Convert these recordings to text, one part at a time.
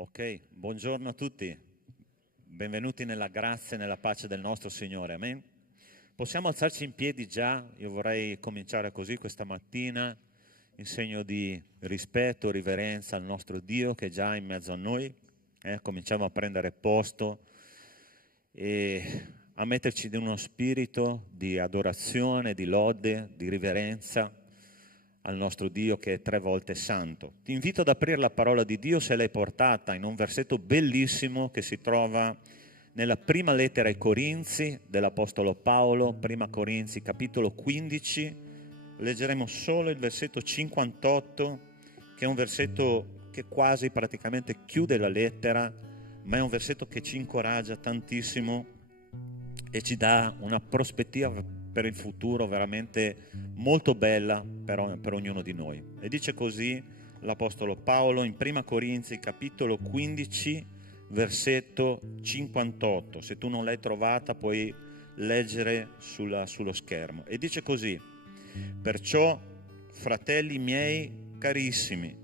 Ok, buongiorno a tutti, benvenuti nella grazia e nella pace del nostro Signore, amen. Possiamo alzarci in piedi già, io vorrei cominciare così questa mattina, in segno di rispetto, riverenza al nostro Dio che è già in mezzo a noi, cominciamo a prendere posto e a metterci in uno spirito di adorazione, di lode, di riverenza al nostro Dio che è 3 volte santo. Ti invito ad aprire la parola di Dio se l'hai portata in un versetto bellissimo che si trova nella prima lettera ai Corinzi dell'Apostolo Paolo, prima Corinzi capitolo 15, leggeremo solo il versetto 58, che è un versetto che quasi praticamente chiude la lettera, ma è un versetto che ci incoraggia tantissimo e ci dà una prospettiva per il futuro veramente molto bella per ognuno di noi. E dice così l'Apostolo Paolo in prima Corinzi capitolo 15 versetto 58. Se tu non l'hai trovata puoi leggere sullo schermo. E dice così: perciò, fratelli miei carissimi,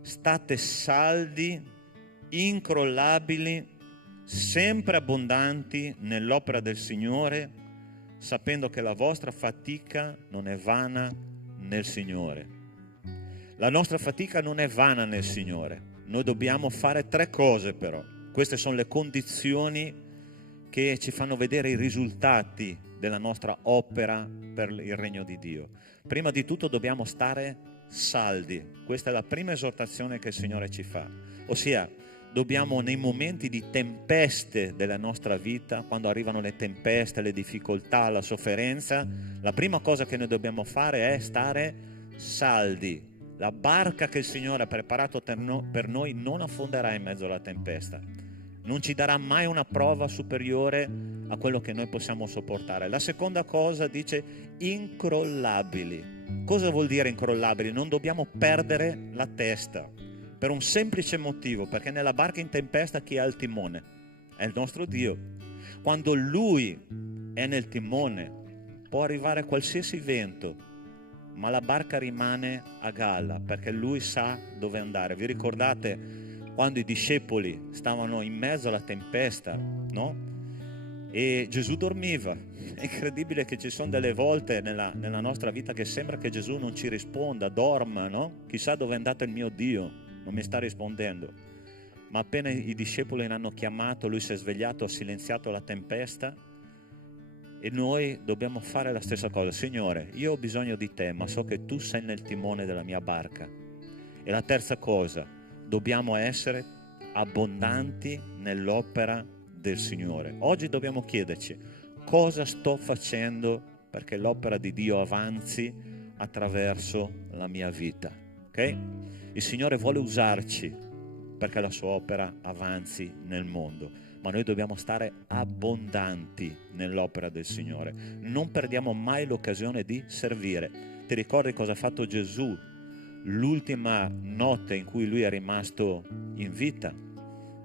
state saldi, incrollabili, sempre abbondanti nell'opera del Signore, sapendo che la vostra fatica non è vana nel Signore. La nostra fatica non è vana nel Signore. Noi dobbiamo fare 3 cose però. Queste sono le condizioni che ci fanno vedere i risultati della nostra opera per il regno di Dio. Prima di tutto dobbiamo stare saldi. Questa è la prima esortazione che il Signore ci fa. Ossia, dobbiamo nei momenti di tempeste della nostra vita, quando arrivano le tempeste, le difficoltà, la sofferenza, la prima cosa che noi dobbiamo fare è stare saldi. La barca che il Signore ha preparato per noi non affonderà in mezzo alla tempesta. Non ci darà mai una prova superiore a quello che noi possiamo sopportare. La seconda cosa dice incrollabili. Cosa vuol dire incrollabili? Non dobbiamo perdere la testa. Per un semplice motivo, perché nella barca in tempesta chi ha il timone? È il nostro Dio. Quando Lui è nel timone può arrivare qualsiasi vento, ma la barca rimane a galla perché Lui sa dove andare. Vi ricordate quando i discepoli stavano in mezzo alla tempesta, no? E Gesù dormiva. È incredibile che ci sono delle volte nella nostra vita che sembra che Gesù non ci risponda, dorma, no? Chissà dove è andato il mio Dio. Non mi sta rispondendo. Ma appena i discepoli l'hanno chiamato, lui si è svegliato, ha silenziato la tempesta, e noi dobbiamo fare la stessa cosa. Signore, io ho bisogno di te, ma so che tu sei nel timone della mia barca. E la terza cosa, dobbiamo essere abbondanti nell'opera del Signore. Oggi dobbiamo chiederci cosa sto facendo perché l'opera di Dio avanzi attraverso la mia vita, ok? Il Signore vuole usarci perché la sua opera avanzi nel mondo, ma noi dobbiamo stare abbondanti nell'opera del Signore. Non perdiamo mai l'occasione di servire. Ti ricordi cosa ha fatto Gesù l'ultima notte in cui lui è rimasto in vita?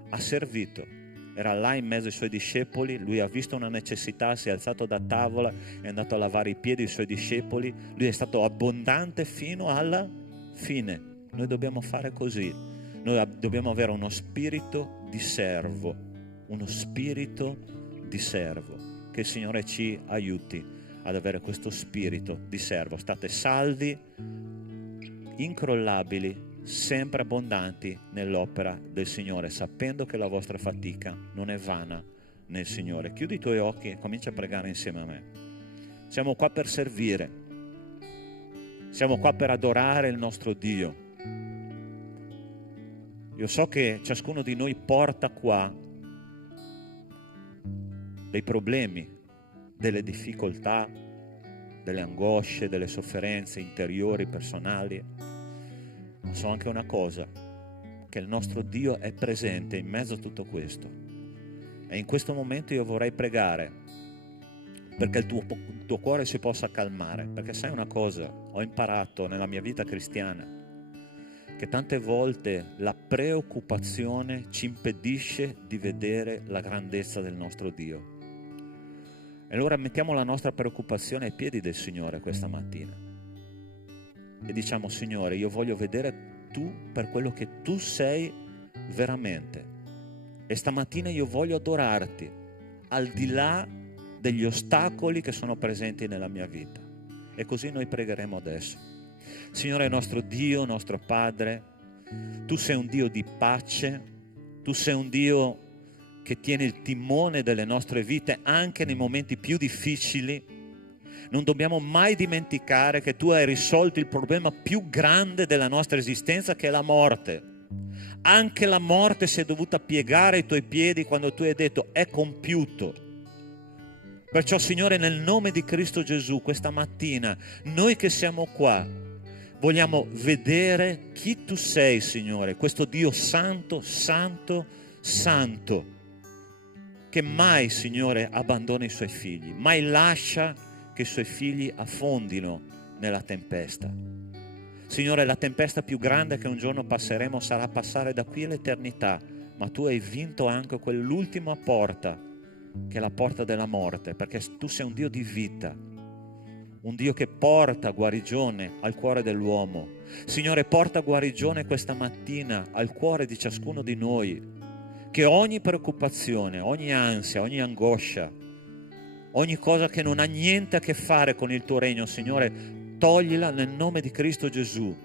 Ha servito. Era là in mezzo ai suoi discepoli, lui ha visto una necessità, si è alzato da tavola, è andato a lavare i piedi ai suoi discepoli, lui è stato abbondante fino alla fine. Noi dobbiamo fare così, noi dobbiamo avere uno spirito di servo, uno spirito di servo, che il Signore ci aiuti ad avere questo spirito di servo. State saldi, incrollabili, sempre abbondanti nell'opera del Signore, sapendo che la vostra fatica non è vana nel Signore. Chiudi i tuoi occhi e comincia a pregare insieme a me. Siamo qua per servire, siamo qua per adorare il nostro Dio. Io so che ciascuno di noi porta qua dei problemi, delle difficoltà, delle angosce, delle sofferenze interiori, personali. Ma so anche una cosa, che il nostro Dio è presente in mezzo a tutto questo. E in questo momento io vorrei pregare perché il tuo cuore si possa calmare. Perché sai una cosa, ho imparato nella mia vita cristiana che tante volte la preoccupazione ci impedisce di vedere la grandezza del nostro Dio. E allora mettiamo la nostra preoccupazione ai piedi del Signore questa mattina e diciamo: Signore, io voglio vedere tu per quello che tu sei veramente. E stamattina io voglio adorarti al di là degli ostacoli che sono presenti nella mia vita. E così noi pregheremo adesso. Signore nostro Dio, nostro Padre, tu sei un Dio di pace, tu sei un Dio che tiene il timone delle nostre vite anche nei momenti più difficili. Non dobbiamo mai dimenticare che tu hai risolto il problema più grande della nostra esistenza, che è la morte. Anche la morte si è dovuta piegare ai tuoi piedi quando tu hai detto è compiuto. Perciò, Signore, nel nome di Cristo Gesù, questa mattina, noi che siamo qua, vogliamo vedere chi tu sei, Signore, questo Dio santo, santo, santo, che mai, Signore, abbandona i suoi figli, mai lascia che i suoi figli affondino nella tempesta. Signore, la tempesta più grande che un giorno passeremo sarà passare da qui all'eternità, ma tu hai vinto anche quell'ultima porta, che è la porta della morte, perché tu sei un Dio di vita, un Dio che porta guarigione al cuore dell'uomo. Signore, porta guarigione questa mattina al cuore di ciascuno di noi, che ogni preoccupazione, ogni ansia, ogni angoscia, ogni cosa che non ha niente a che fare con il tuo regno, Signore, toglila nel nome di Cristo Gesù,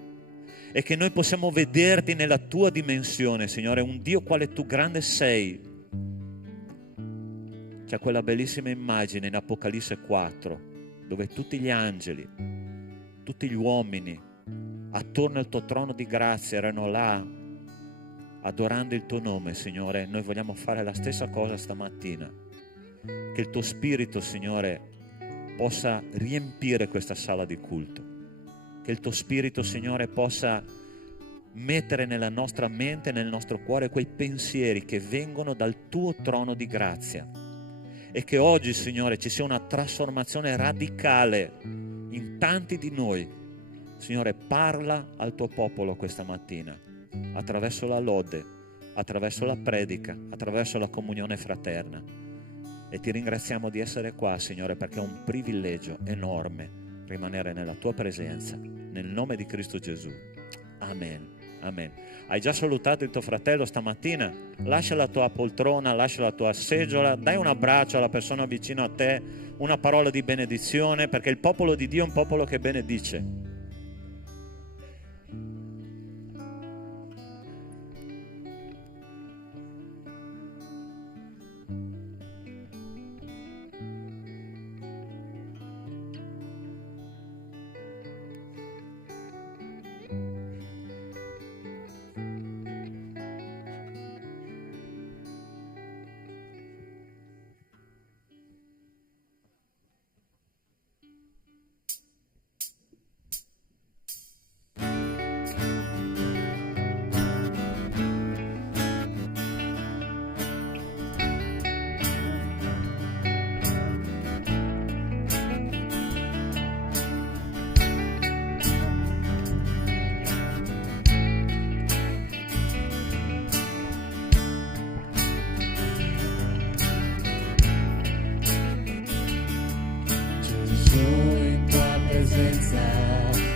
e che noi possiamo vederti nella tua dimensione, Signore, un Dio quale tu grande sei. C'è quella bellissima immagine in Apocalisse 4, dove tutti gli angeli, tutti gli uomini attorno al tuo trono di grazia erano là adorando il tuo nome, Signore. Noi vogliamo fare la stessa cosa stamattina, che il tuo spirito, Signore, possa riempire questa sala di culto, che il tuo spirito, Signore, possa mettere nella nostra mente, nel nostro cuore quei pensieri che vengono dal tuo trono di grazia, e che oggi, Signore, ci sia una trasformazione radicale in tanti di noi. Signore, parla al tuo popolo questa mattina attraverso la lode, attraverso la predica, attraverso la comunione fraterna. E ti ringraziamo di essere qua, Signore, perché è un privilegio enorme rimanere nella tua presenza, nel nome di Cristo Gesù. Amen. Amen. Hai già salutato il tuo fratello stamattina? Lascia la tua poltrona, lascia la tua seggiola, dai un abbraccio alla persona vicino a te, una parola di benedizione, perché il popolo di Dio è un popolo che benedice.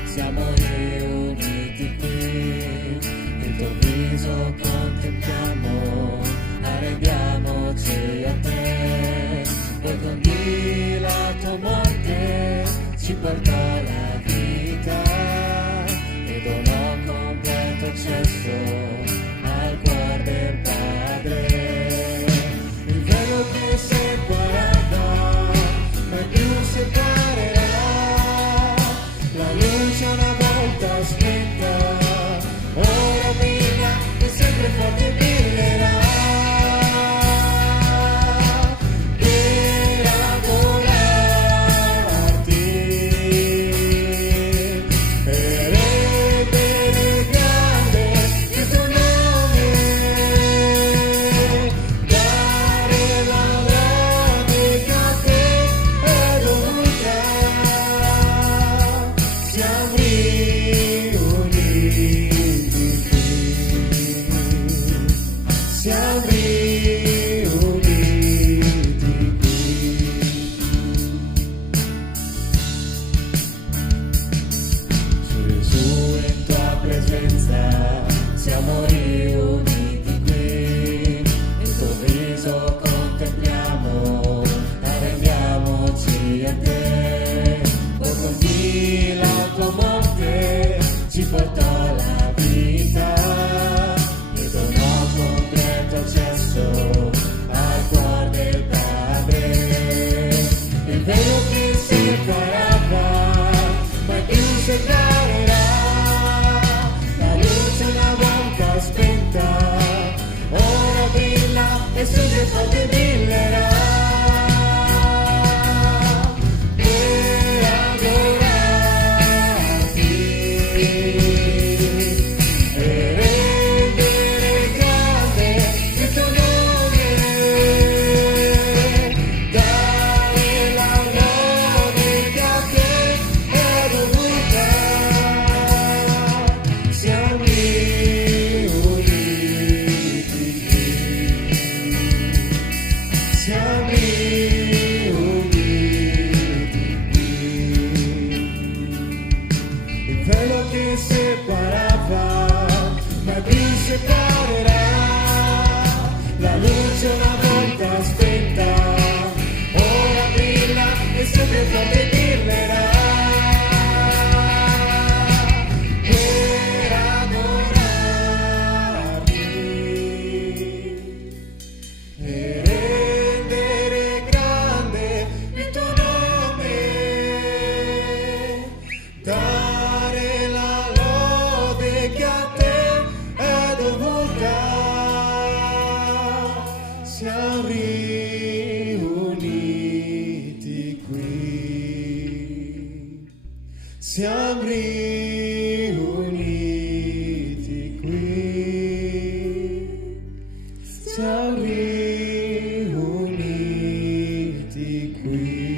Siamo riuniti qui, il tuo viso contempliamo, arrendiamoci a te, poi condi la tua morte, ci portò la vita e donò completo accesso al cuore del Padre. Il velo che separava, mai più separerà. La luce una volta spenta, ora brilla e sempre forte brillerà. Per adorarti siamo riuniti qui. Il velo che separava mai più separerà, la luce una volta spenta ora brilla e sempre forte brillerà. Per adorarti e rendere grande il tuo nome, dare la lode che a te è dovuta. Siamo riuniti qui, siamo riuniti qui, siamo riuniti qui.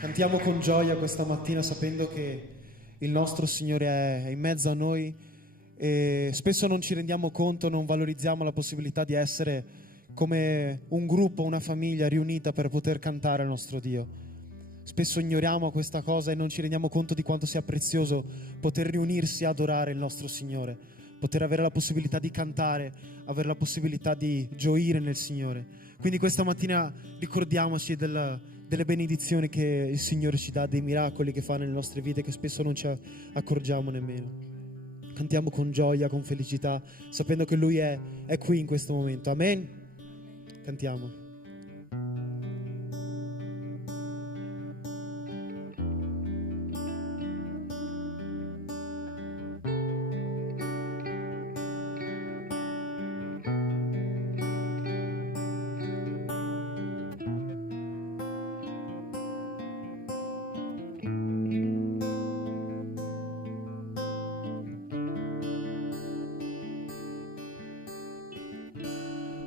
Cantiamo con gioia questa mattina sapendo che il nostro Signore è in mezzo a noi e spesso non ci rendiamo conto, non valorizziamo la possibilità di essere come un gruppo, una famiglia riunita per poter cantare al nostro Dio. Spesso ignoriamo questa cosa e non ci rendiamo conto di quanto sia prezioso poter riunirsi a adorare il nostro Signore, poter avere la possibilità di cantare, avere la possibilità di gioire nel Signore. Quindi questa mattina ricordiamoci delle benedizioni che il Signore ci dà, dei miracoli che fa nelle nostre vite che spesso non ci accorgiamo nemmeno. Cantiamo con gioia, con felicità, sapendo che Lui è qui in questo momento. Amen. Cantiamo.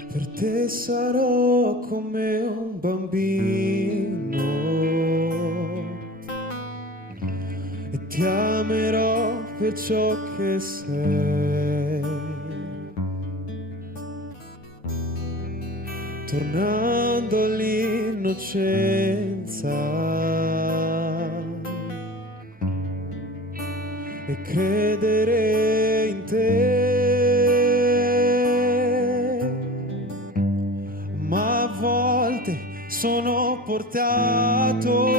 Per te sarò come un bambino e ti amerò per ciò che sei, tornando all'innocenza e credere in te. Sono portato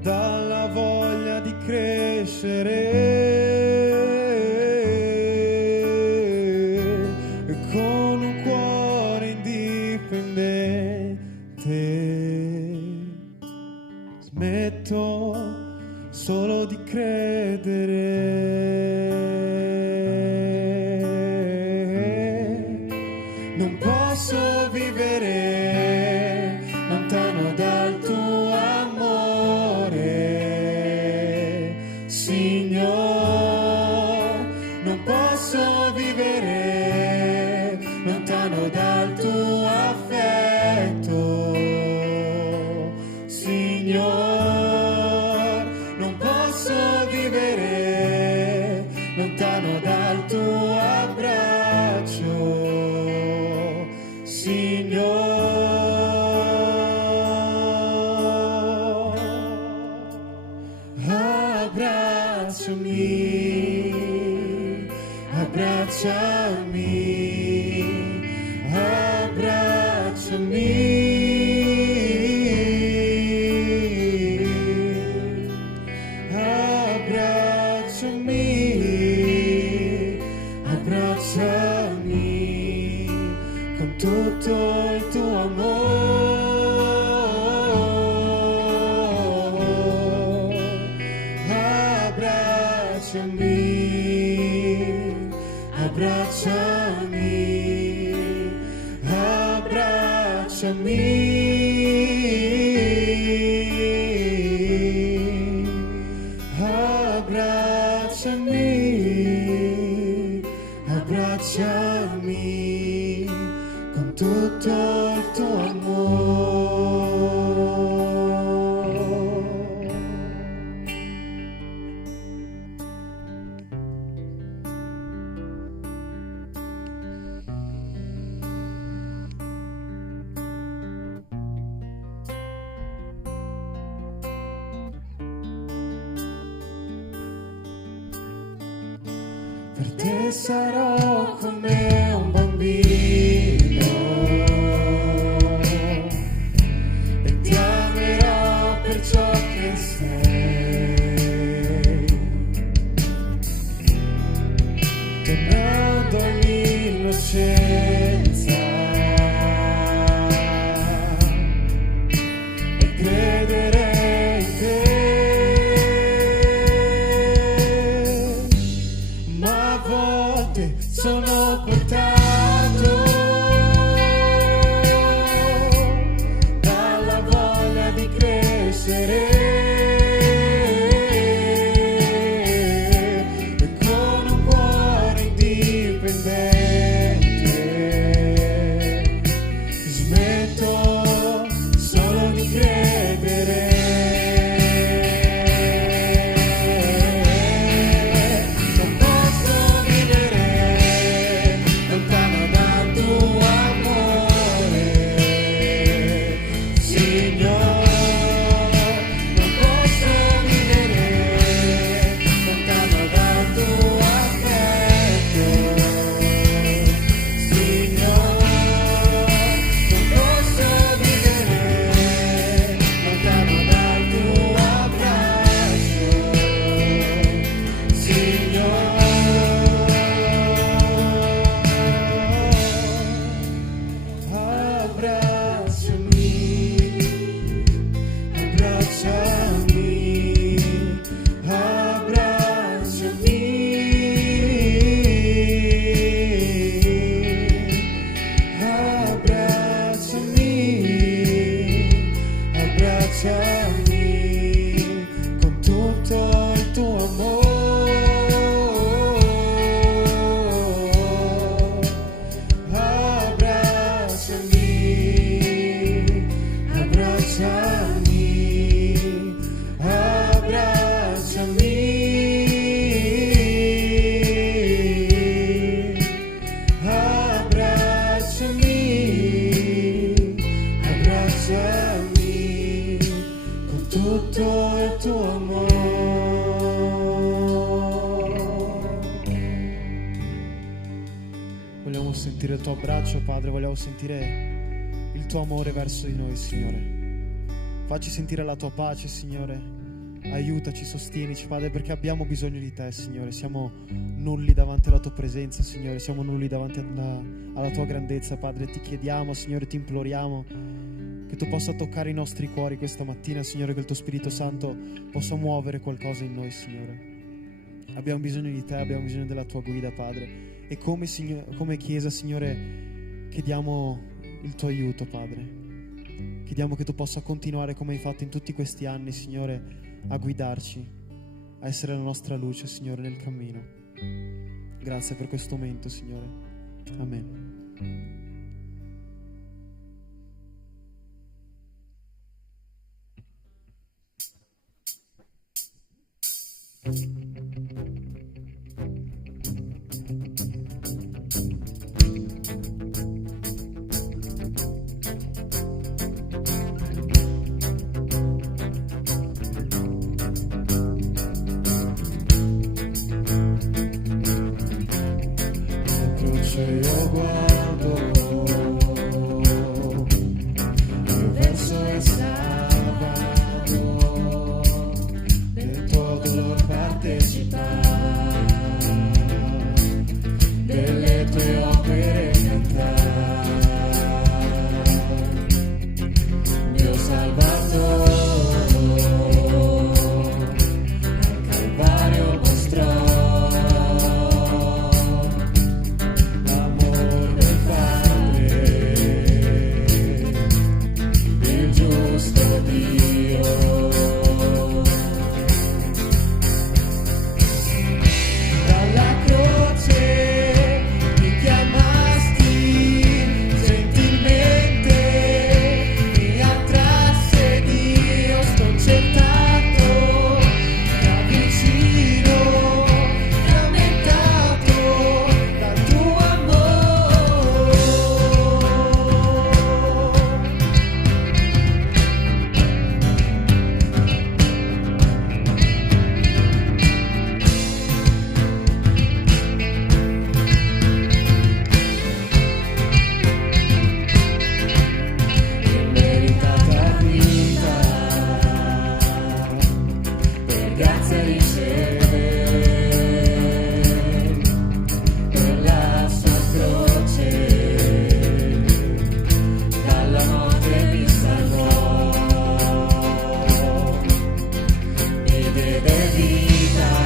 dalla voglia di crescere e con un cuore indipendente smetto solo di credere. Non posso vivere lontano dal tuo amore, Signore. Non posso vivere lontano dal tuo affetto, Signore. Non posso vivere lontano dal tuo abbraccio, Signore. Abbracciami, abbracciami, abbracciami, abbracciami con tutto il tuo amore. Abbracciami, abbracciami, abbracciami, abbracciami con tutto il tuo amore. Per te sarò come un bambino e ti amerò per ciò che sei, tornando all'innocenza e credere in te. Ma a volte sono portato dalla voglia di crescere e con un cuore indipendente smetto solo di credere. Non posso vivere lontano dal tuo amore, Signore. Non posso vivere lontano dal tuo affetto, Signore. Non posso vivere lontano dal tuo abbraccio, Signore. Abbracciami, abbracciami, abbracciami, abbracciami con tutto il tuo amore. Abbracciami, abbracciami, abbracciami, abbracciami con tutto il tuo amore. Vogliamo sentire il tuo abbraccio, Padre, vogliamo sentire il tuo amore verso di noi, Signore. Facci sentire la tua pace, Signore. Aiutaci, sostienici, Padre, perché abbiamo bisogno di te, Signore. Siamo nulli davanti alla tua presenza, Signore. Siamo nulli davanti alla tua grandezza, Padre. Ti chiediamo, Signore, ti imploriamo che tu possa toccare i nostri cuori questa mattina, Signore, che il tuo Spirito Santo possa muovere qualcosa in noi, Signore. Abbiamo bisogno di te, abbiamo bisogno della tua guida, Padre. E come Chiesa, Signore, chiediamo il tuo aiuto, Padre. Chiediamo che tu possa continuare come hai fatto in tutti questi anni, Signore, a guidarci, a essere la nostra luce, Signore, nel cammino. Grazie per questo momento, Signore. Amen. Io guardo il verso e sabato del tuo dolore partecipare, delle tue opere cantare, mio Salvatore, al Calvario mostrò l'amore grazia riceve per la sua croce, dalla morte mi salvò e diede vita.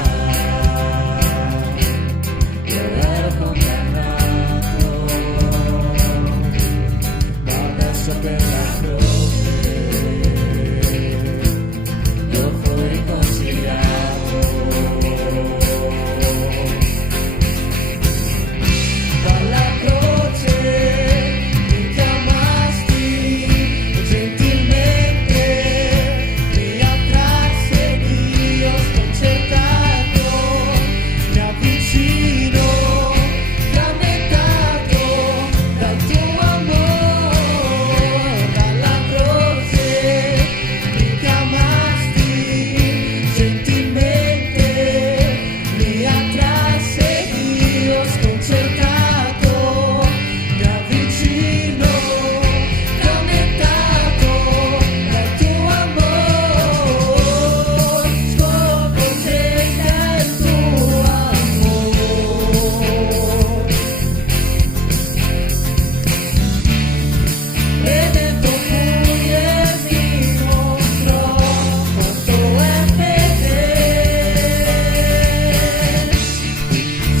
Io ero condannato, ma adesso per la croce io fui riconciliato. Dalla croce mi chiamasti gentilmente, mi attrasse Dio sconcertato, mi avvicino, frammentato dal tuo amore. Dalla croce mi chiamasti gentilmente, mi attrasse Dio sconcertato, mi avvicino, frammentato dal tuo amore. Sconvolgente è il tuo amore. Redento fui e mi mostrò quanto è fedele.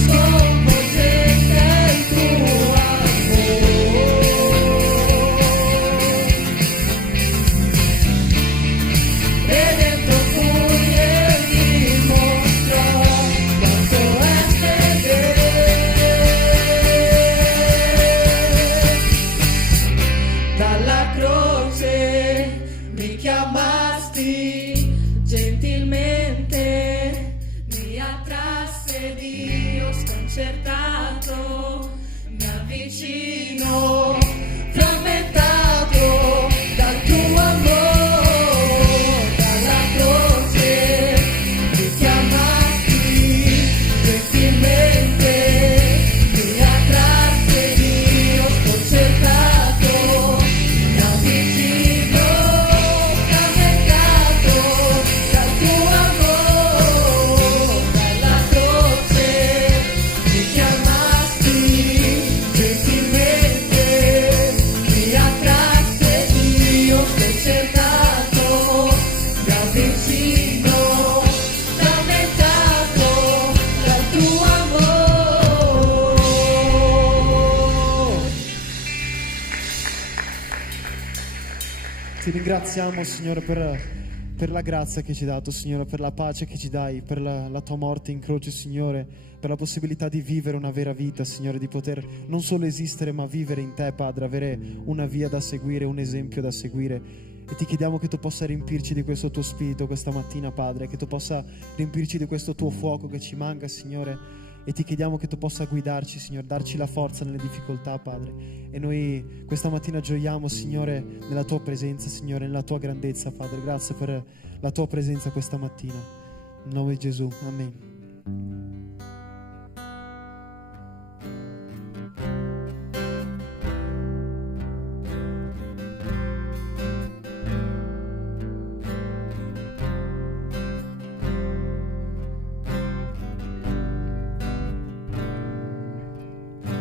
Sconvolgente è il tuo amore. Redento fui e mi mostrò quanto è fedele. Dalla croce mi chiamasti gentilmente, mi attrasse Dio sconcertato, mi avvicino, frammentato dal tuo amore. Dalla croce mi chiamasti gentilmente, mi attrasse Dio sconcertato, mi avvicino, frammentato dal tuo amore. Dalla croce mi chiamasti gentilmente, mi attrasse Dio sconcertato, mi avvicino, frammentato dal tuo amore. Ti ringraziamo, Signore, per la grazia che ci hai dato, Signore, per la pace che ci dai, per la tua morte in croce, Signore, per la possibilità di vivere una vera vita, Signore, di poter non solo esistere ma vivere in te, Padre, avere una via da seguire, un esempio da seguire. E ti chiediamo che tu possa riempirci di questo tuo spirito questa mattina, Padre, che tu possa riempirci di questo tuo fuoco che ci manca, Signore. E ti chiediamo che tu possa guidarci, Signore, darci la forza nelle difficoltà, Padre. E noi questa mattina gioiamo, Signore, nella tua presenza, Signore, nella tua grandezza, Padre. Grazie per la tua presenza questa mattina. In nome di Gesù, amen.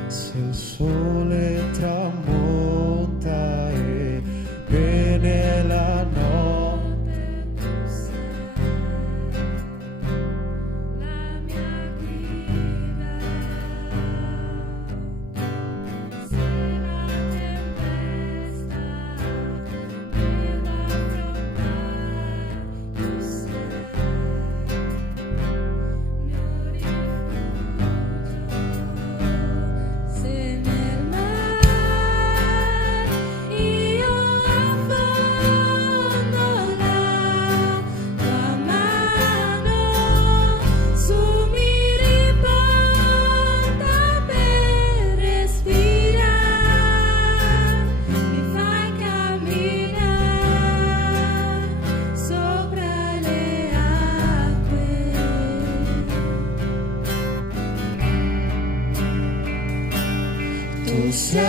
Se il sole tramonta e viene la notte, Tu sei la mia guida. Se la tempesta devo affrontare, Tu sei mio rifugio. Se nel mare io affondo, la tua mano su mi riporta per respirare, mi fai camminare sopra le acque. Tu sei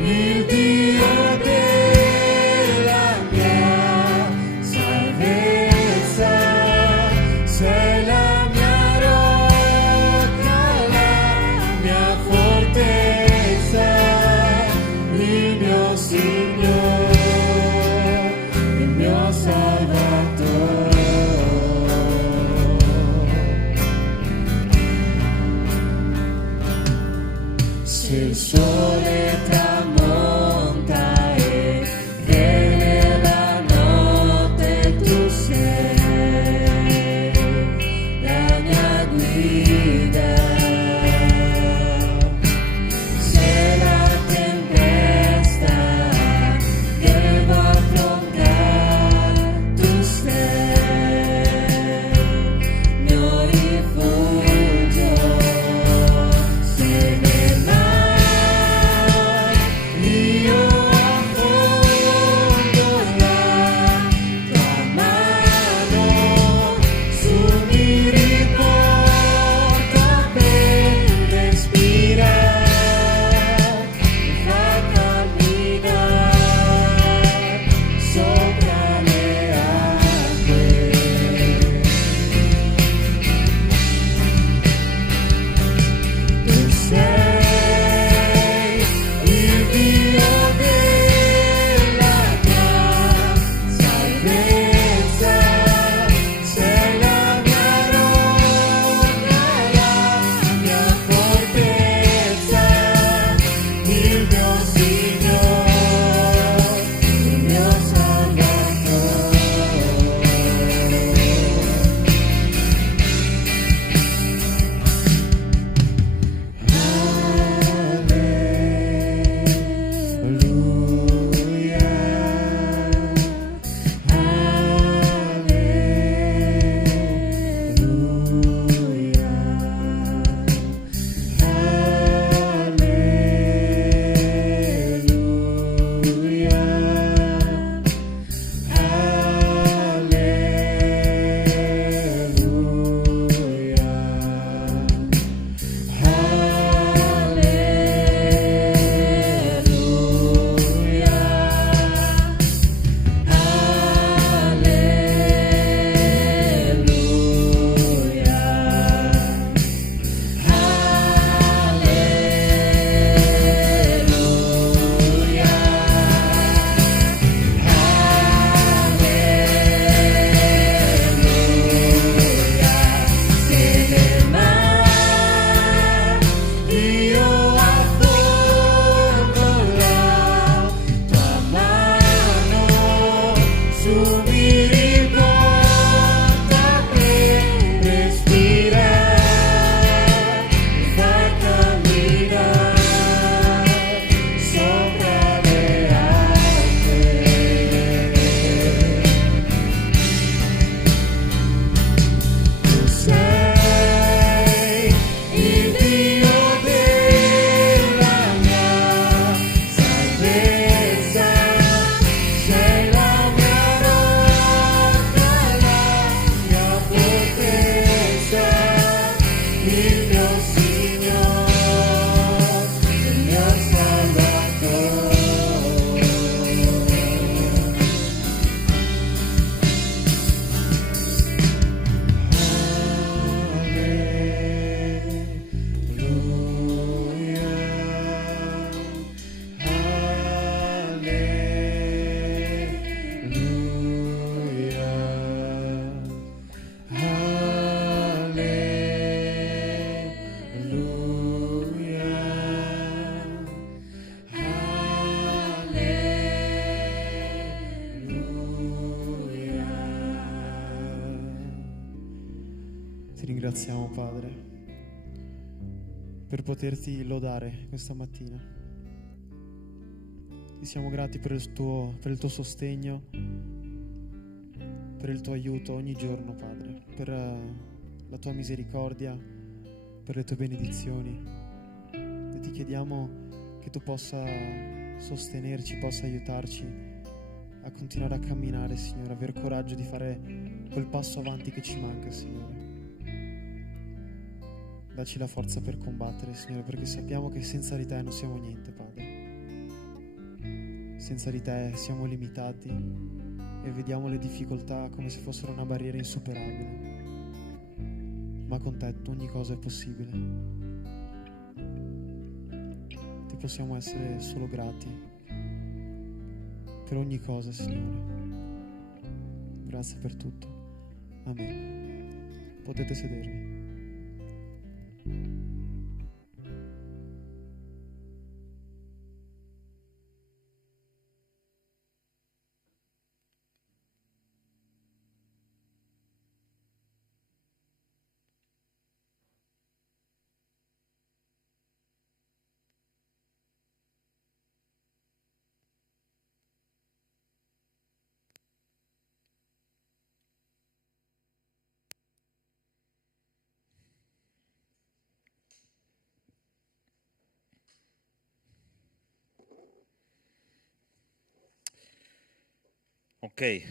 il Dio della mia salvezza. sole tramonta e viene la notte, tu sei la mia guida. Se la tempesta devo affrontare, tu sei mio rifugio. Se ne mai io affondo la tua mano, su mi riporta per respirare, mi fa camminare sopra le acque. Tu sei il Dio della mia salvezza, sei la mia rocca, la mia fortezza, il mio Signore, il mio Salvatore. Ti ringraziamo, Padre, per poterti lodare questa mattina. Ti siamo grati per il tuo sostegno, per il tuo aiuto ogni giorno, Padre, per la tua misericordia, per le tue benedizioni. E ti chiediamo che tu possa sostenerci, possa aiutarci a continuare a camminare, Signore, aver coraggio di fare quel passo avanti che ci manca, Signore. Dacci la forza per combattere, Signore, perché sappiamo che senza di te non siamo niente, Padre. Senza di te siamo limitati e vediamo le difficoltà come se fossero una barriera insuperabile. Ma con te ogni cosa è possibile. Ti possiamo essere solo grati per ogni cosa, Signore. Grazie per tutto. Amen. Potete sedervi. Ok,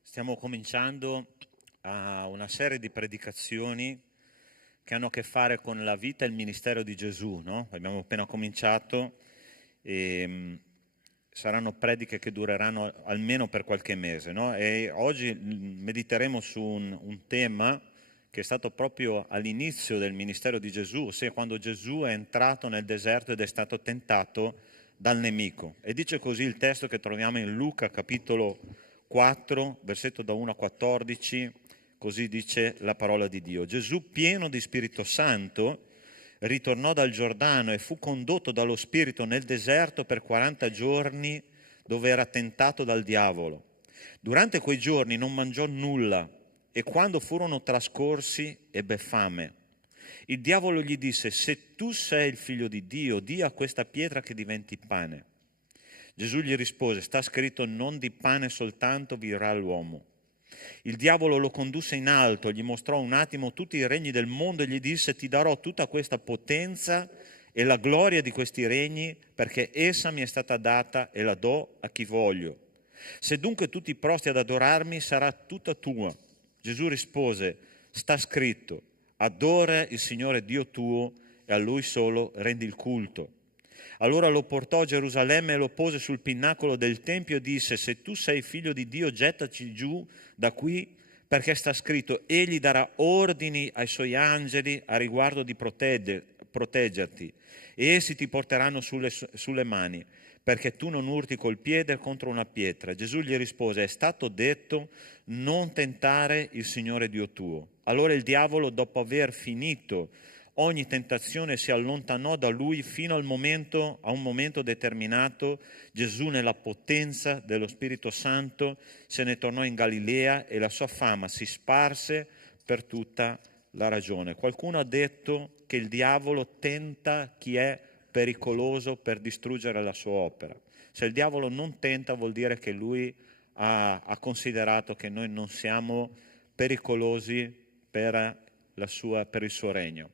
stiamo cominciando a una serie di predicazioni che hanno a che fare con la vita e il ministero di Gesù, no? Abbiamo appena cominciato e saranno prediche che dureranno almeno per qualche mese, no? E oggi mediteremo su un tema che è stato proprio all'inizio del ministero di Gesù, ossia quando Gesù è entrato nel deserto ed è stato tentato dal nemico. E dice così il testo che troviamo in Luca capitolo 4, versetto da 1 a 14, così dice la parola di Dio. Gesù, pieno di Spirito Santo, ritornò dal Giordano e fu condotto dallo Spirito nel deserto per 40 giorni, dove era tentato dal diavolo. Durante quei giorni non mangiò nulla e quando furono trascorsi ebbe fame. Il diavolo gli disse: se tu sei il figlio di Dio, di a questa pietra che diventi pane. Gesù gli rispose: sta scritto, non di pane soltanto vivrà l'uomo. Il diavolo lo condusse in alto, gli mostrò un attimo tutti i regni del mondo e gli disse: ti darò tutta questa potenza e la gloria di questi regni, perché essa mi è stata data e la do a chi voglio. Se dunque tu ti prostri ad adorarmi, sarà tutta tua. Gesù rispose: sta scritto, adora il Signore Dio tuo e a Lui solo rendi il culto. Allora lo portò a Gerusalemme e lo pose sul pinnacolo del Tempio e disse: se tu sei figlio di Dio, gettaci giù da qui, perché sta scritto, egli darà ordini ai suoi angeli a riguardo di proteggerti, e essi ti porteranno sulle mani, perché tu non urti col piede contro una pietra. Gesù gli rispose: è stato detto, non tentare il Signore Dio tuo. Allora il diavolo, dopo aver finito ogni tentazione, si allontanò da lui fino a un momento determinato. Gesù, nella potenza dello Spirito Santo, se ne tornò in Galilea e la sua fama si sparse per tutta la regione. Qualcuno ha detto che il diavolo tenta chi è pericoloso per distruggere la sua opera. Se il diavolo non tenta, vuol dire che lui ha considerato che noi non siamo pericolosi per il suo regno.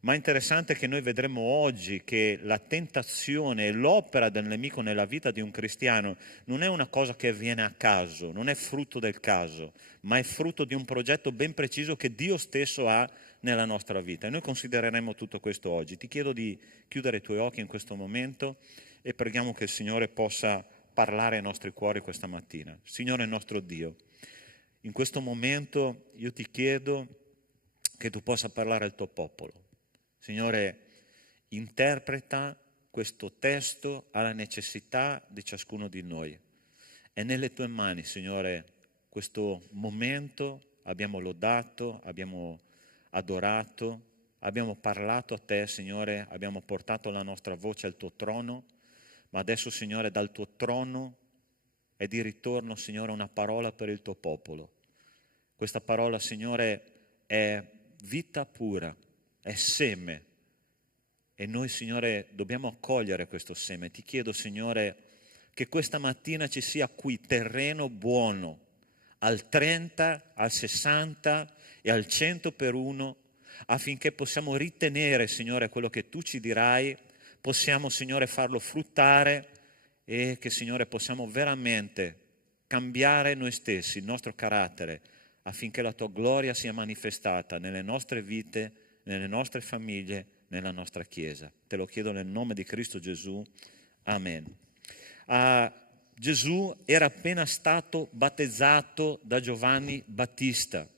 Ma è interessante che noi vedremo oggi che la tentazione e l'opera del nemico nella vita di un cristiano non è una cosa che avviene a caso, non è frutto del caso, ma è frutto di un progetto ben preciso che Dio stesso ha nella nostra vita. E noi considereremo tutto questo oggi. Ti chiedo di chiudere i tuoi occhi in questo momento e preghiamo che il Signore possa parlare ai nostri cuori questa mattina. Signore nostro Dio, in questo momento io ti chiedo che tu possa parlare al tuo popolo. Signore, interpreta questo testo alla necessità di ciascuno di noi. È nelle tue mani, Signore, questo momento. Abbiamo lodato, abbiamo adorato, abbiamo parlato a te, Signore, abbiamo portato la nostra voce al tuo trono, ma adesso, Signore, dal tuo trono è di ritorno, Signore, una parola per il tuo popolo. Questa parola, Signore, è vita pura, è seme, e noi, Signore, dobbiamo accogliere questo seme. Ti chiedo, Signore, che questa mattina ci sia qui terreno buono, al 30, al 60 e al 100 per uno, affinché possiamo ritenere, Signore, quello che tu ci dirai, possiamo, Signore, farlo fruttare e che, Signore, possiamo veramente cambiare noi stessi, il nostro carattere, affinché la tua gloria sia manifestata nelle nostre vite, nelle nostre famiglie, nella nostra Chiesa. Te lo chiedo nel nome di Cristo Gesù. Amen. Gesù era appena stato battezzato da Giovanni Battista.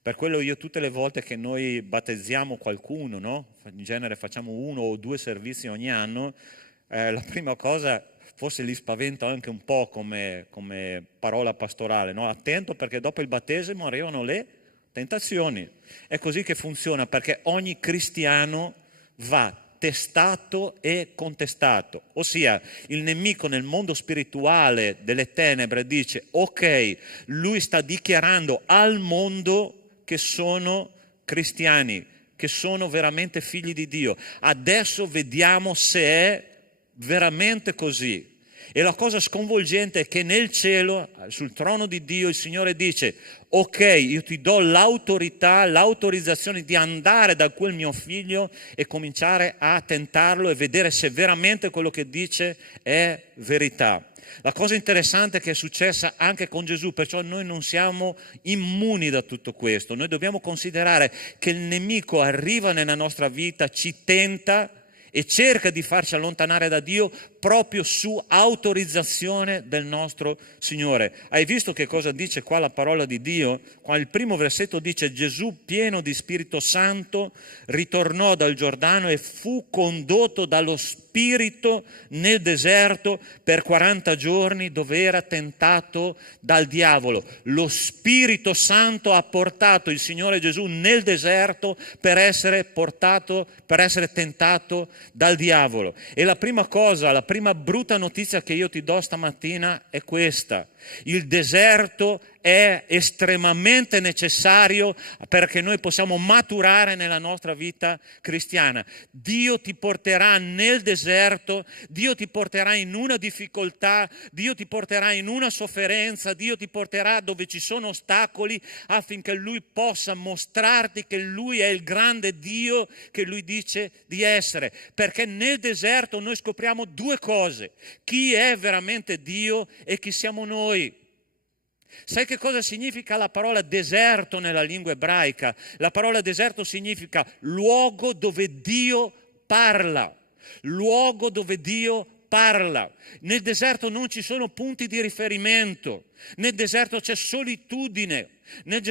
Per quello io tutte le volte che noi battezziamo qualcuno, no? In genere facciamo 1 o 2 servizi ogni anno, la prima cosa, forse li spavento anche un po' come parola pastorale, no? Attento, perché dopo il battesimo arrivano le tentazioni. È così che funziona, perché ogni cristiano va testato e contestato, ossia il nemico nel mondo spirituale delle tenebre dice: ok, lui sta dichiarando al mondo che sono cristiani, che sono veramente figli di Dio. Adesso vediamo se è veramente così. E la cosa sconvolgente è che nel cielo, sul trono di Dio, il Signore dice: ok, io ti do l'autorizzazione di andare da quel mio figlio e cominciare a tentarlo e vedere se veramente quello che dice è verità. La cosa interessante che è successa anche con Gesù, perciò noi non siamo immuni da tutto questo. Noi dobbiamo considerare che il nemico arriva nella nostra vita, ci tenta e cerca di farci allontanare da Dio proprio su autorizzazione del nostro Signore. Hai visto che cosa dice qua la parola di Dio? Qua il primo versetto dice: Gesù, pieno di Spirito Santo, ritornò dal Giordano e fu condotto dallo Spirito nel deserto per 40 giorni, dove era tentato dal diavolo. Lo Spirito Santo ha portato il Signore Gesù nel deserto per essere tentato dal diavolo. E la prima cosa, la prima brutta notizia che io ti do stamattina è questa: il deserto è estremamente necessario perché noi possiamo maturare nella nostra vita cristiana. Dio ti porterà nel deserto, Dio ti porterà in una difficoltà, Dio ti porterà in una sofferenza, Dio ti porterà dove ci sono ostacoli affinché Lui possa mostrarti che Lui è il grande Dio che Lui dice di essere. Perché nel deserto noi scopriamo due cose: chi è veramente Dio e chi siamo noi. Sai che cosa significa la parola deserto nella lingua ebraica? La parola deserto significa luogo dove Dio parla. Luogo dove Dio parla. Nel deserto non ci sono punti di riferimento. Nel deserto c'è solitudine. Nel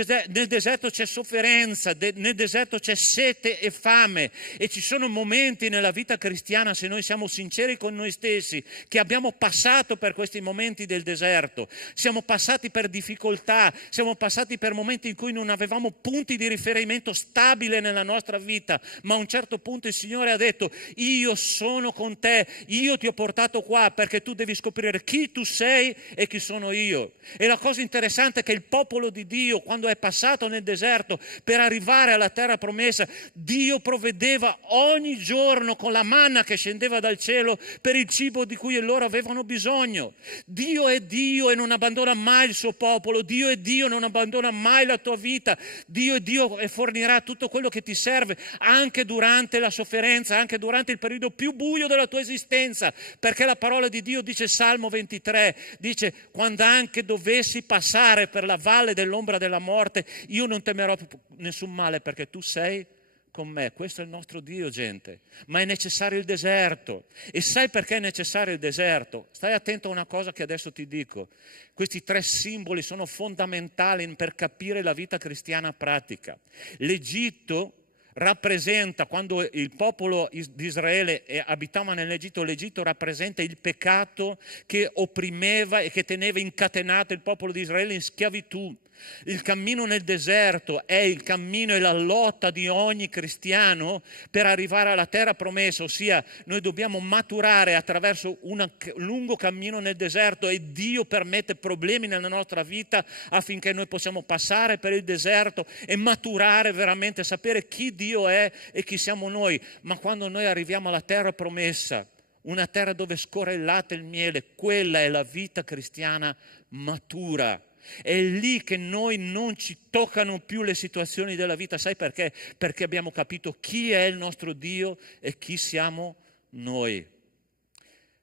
deserto c'è sofferenza, nel deserto c'è sete e fame, e ci sono momenti nella vita cristiana, se noi siamo sinceri con noi stessi, che abbiamo passato per questi momenti del deserto, siamo passati per difficoltà, siamo passati per momenti in cui non avevamo punti di riferimento stabile nella nostra vita, ma a un certo punto il Signore ha detto: io sono con te, io ti ho portato qua perché tu devi scoprire chi tu sei e chi sono io. E la cosa interessante è che il popolo di Dio, quando è passato nel deserto per arrivare alla terra promessa, Dio provvedeva ogni giorno con la manna che scendeva dal cielo per il cibo di cui loro avevano bisogno. Dio è Dio e non abbandona mai il suo popolo. Dio è Dio e non abbandona mai la tua vita. Dio è Dio e fornirà tutto quello che ti serve anche durante la sofferenza, anche durante il periodo più buio della tua esistenza, perché la parola di Dio dice, Salmo 23, dice: quando anche dovessi passare per la valle dell'ombra della morte, io non temerò nessun male perché tu sei con me. Questo è il nostro Dio, gente. Ma è necessario il deserto. E sai perché è necessario il deserto? Stai attento a una cosa che adesso ti dico. Questi tre simboli sono fondamentali per capire la vita cristiana pratica. L'Egitto rappresenta, quando il popolo di Israele abitava nell'Egitto, l'Egitto rappresenta il peccato che opprimeva e che teneva incatenato il popolo di Israele in schiavitù. Il cammino nel deserto è il cammino e la lotta di ogni cristiano per arrivare alla terra promessa, ossia noi dobbiamo maturare attraverso un lungo cammino nel deserto, e Dio permette problemi nella nostra vita affinché noi possiamo passare per il deserto e maturare veramente, sapere chi Dio è e chi siamo noi. Ma quando noi arriviamo alla terra promessa, una terra dove scorre il latte e il miele, quella è la vita cristiana matura. È lì che noi non ci toccano più le situazioni della vita. Sai perché? Perché abbiamo capito chi è il nostro Dio e chi siamo noi.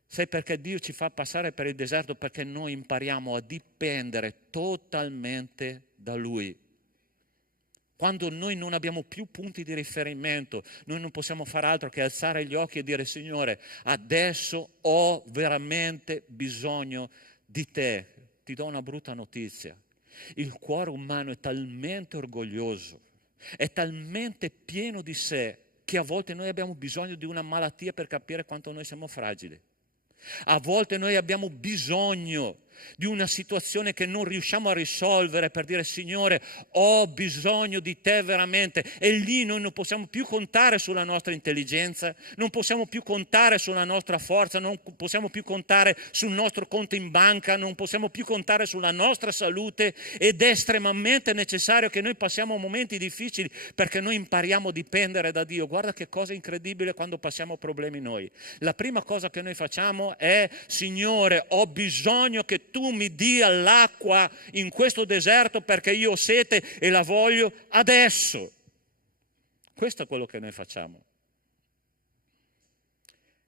Sai perché Dio ci fa passare per il deserto? Perché noi impariamo a dipendere totalmente da Lui. Quando noi non abbiamo più punti di riferimento, noi non possiamo fare altro che alzare gli occhi e dire: Signore, adesso ho veramente bisogno di Te. Ti do una brutta notizia: il cuore umano è talmente orgoglioso, è talmente pieno di sé, che a volte noi abbiamo bisogno di una malattia per capire quanto noi siamo fragili. A volte noi abbiamo bisogno di una situazione che non riusciamo a risolvere per dire: Signore, ho bisogno di Te veramente. E lì noi non possiamo più contare sulla nostra intelligenza, non possiamo più contare sulla nostra forza, non possiamo più contare sul nostro conto in banca, non possiamo più contare sulla nostra salute, ed è estremamente necessario che noi passiamo momenti difficili perché noi impariamo a dipendere da Dio. Guarda che cosa incredibile quando passiamo problemi noi. La prima cosa che noi facciamo è: Signore, ho bisogno che Tu mi dia l'acqua in questo deserto perché io ho sete e la voglio adesso. Questo è quello che noi facciamo.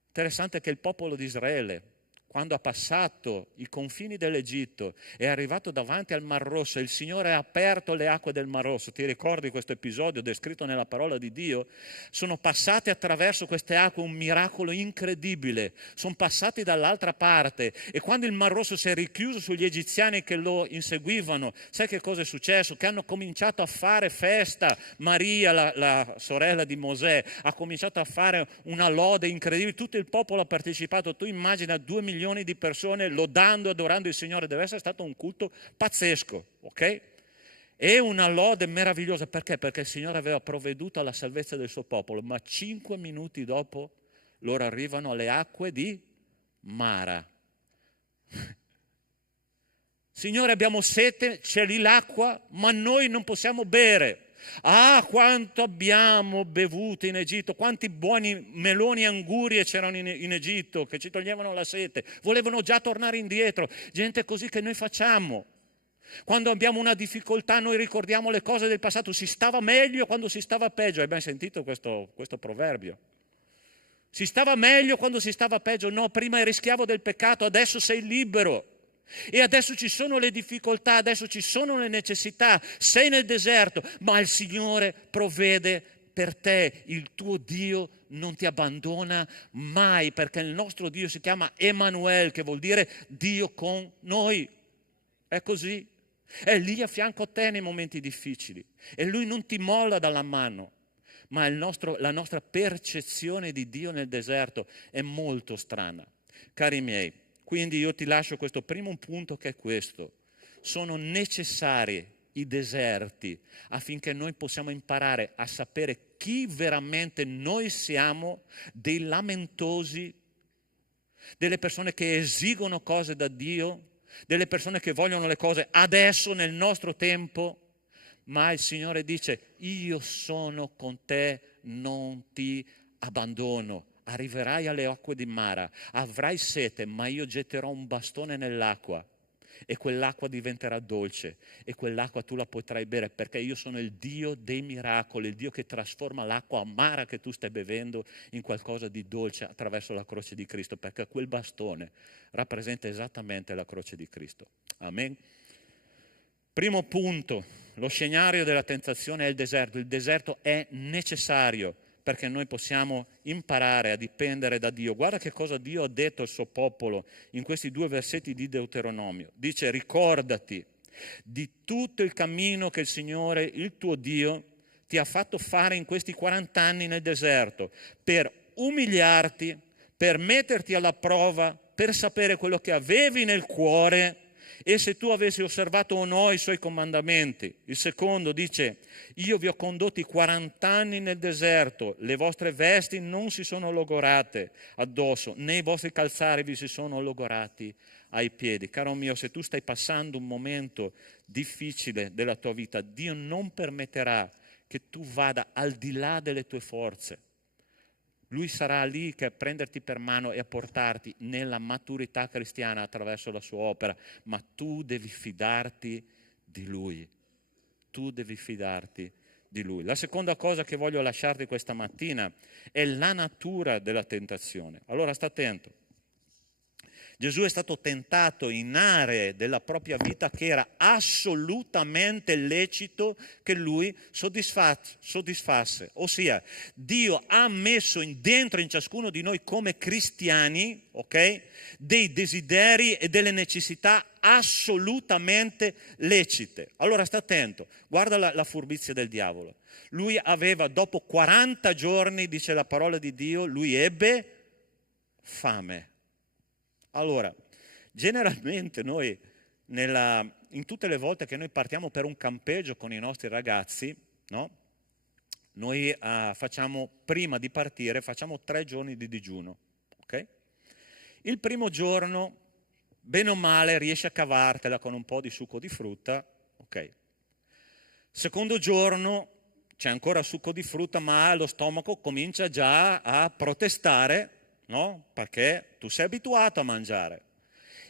Interessante che il popolo di Israele, quando ha passato i confini dell'Egitto, è arrivato davanti al Mar Rosso e il Signore ha aperto le acque del Mar Rosso, ti ricordi questo episodio descritto nella parola di Dio? Sono passati attraverso queste acque un miracolo incredibile, sono passati dall'altra parte e quando il Mar Rosso si è richiuso sugli egiziani che lo inseguivano, sai che cosa è successo? Che hanno cominciato a fare festa, Maria, la sorella di Mosè, ha cominciato a fare una lode incredibile, tutto il popolo ha partecipato, tu immagina 2 milioni di persone lodando e adorando il Signore, deve essere stato un culto pazzesco, ok? È una lode meravigliosa, perché? Perché il Signore aveva provveduto alla salvezza del suo popolo, ma 5 minuti dopo loro arrivano alle acque di Mara. Signore, abbiamo sete, c'è lì l'acqua, ma noi non possiamo bere. Ah, quanto abbiamo bevuto in Egitto, quanti buoni meloni e angurie c'erano in Egitto che ci toglievano la sete, volevano già tornare indietro, gente così che noi facciamo. Quando abbiamo una difficoltà noi ricordiamo le cose del passato, si stava meglio quando si stava peggio, hai mai sentito questo proverbio? Si stava meglio quando si stava peggio, no, prima eri schiavo del peccato, adesso sei libero. E adesso ci sono le difficoltà, adesso ci sono le necessità, sei nel deserto, ma il Signore provvede per te, il tuo Dio non ti abbandona mai, perché il nostro Dio si chiama Emanuele, che vuol dire Dio con noi. È così, è lì a fianco a te nei momenti difficili e Lui non ti molla dalla mano, ma la nostra percezione di Dio nel deserto è molto strana. Cari miei, quindi io ti lascio questo primo punto che è questo. Sono necessari i deserti affinché noi possiamo imparare a sapere chi veramente noi siamo, dei lamentosi, delle persone che esigono cose da Dio, delle persone che vogliono le cose adesso nel nostro tempo, ma il Signore dice: io sono con te, non ti abbandono. Arriverai alle acque di Mara, avrai sete, ma io getterò un bastone nell'acqua e quell'acqua diventerà dolce e quell'acqua tu la potrai bere, perché io sono il Dio dei miracoli, il Dio che trasforma l'acqua amara che tu stai bevendo in qualcosa di dolce attraverso la croce di Cristo, perché quel bastone rappresenta esattamente la croce di Cristo. Amen. Primo punto, lo scenario della tentazione è il deserto. Il deserto è necessario perché noi possiamo imparare a dipendere da Dio. Guarda che cosa Dio ha detto al suo popolo in questi 2 versetti di Deuteronomio. Dice: ricordati di tutto il cammino che il Signore, il tuo Dio, ti ha fatto fare in questi 40 anni nel deserto, per umiliarti, per metterti alla prova, per sapere quello che avevi nel cuore e se tu avessi osservato o no i suoi comandamenti. Il secondo dice: io vi ho condotti 40 anni nel deserto, le vostre vesti non si sono logorate addosso, né i vostri calzari vi si sono logorati ai piedi. Caro mio, se tu stai passando un momento difficile della tua vita, Dio non permetterà che tu vada al di là delle tue forze. Lui sarà lì che a prenderti per mano e a portarti nella maturità cristiana attraverso la sua opera, ma tu devi fidarti di Lui. Tu devi fidarti di Lui. La seconda cosa che voglio lasciarti questa mattina è la natura della tentazione. Allora sta attento. Gesù è stato tentato in aree della propria vita che era assolutamente lecito che lui soddisfasse. Ossia, Dio ha messo dentro in ciascuno di noi come cristiani, ok, dei desideri e delle necessità assolutamente lecite. Allora sta attento, guarda la furbizia del diavolo. Lui aveva, dopo 40 giorni, dice la parola di Dio, lui ebbe fame. Allora, generalmente noi, in tutte le volte che noi partiamo per un campeggio con i nostri ragazzi, no? Noi facciamo, prima di partire, facciamo 3 giorni di digiuno, ok? Il primo giorno, bene o male, riesci a cavartela con un po' di succo di frutta, ok? Secondo giorno, c'è ancora succo di frutta, ma lo stomaco comincia già a protestare, no? Perché tu sei abituato a mangiare.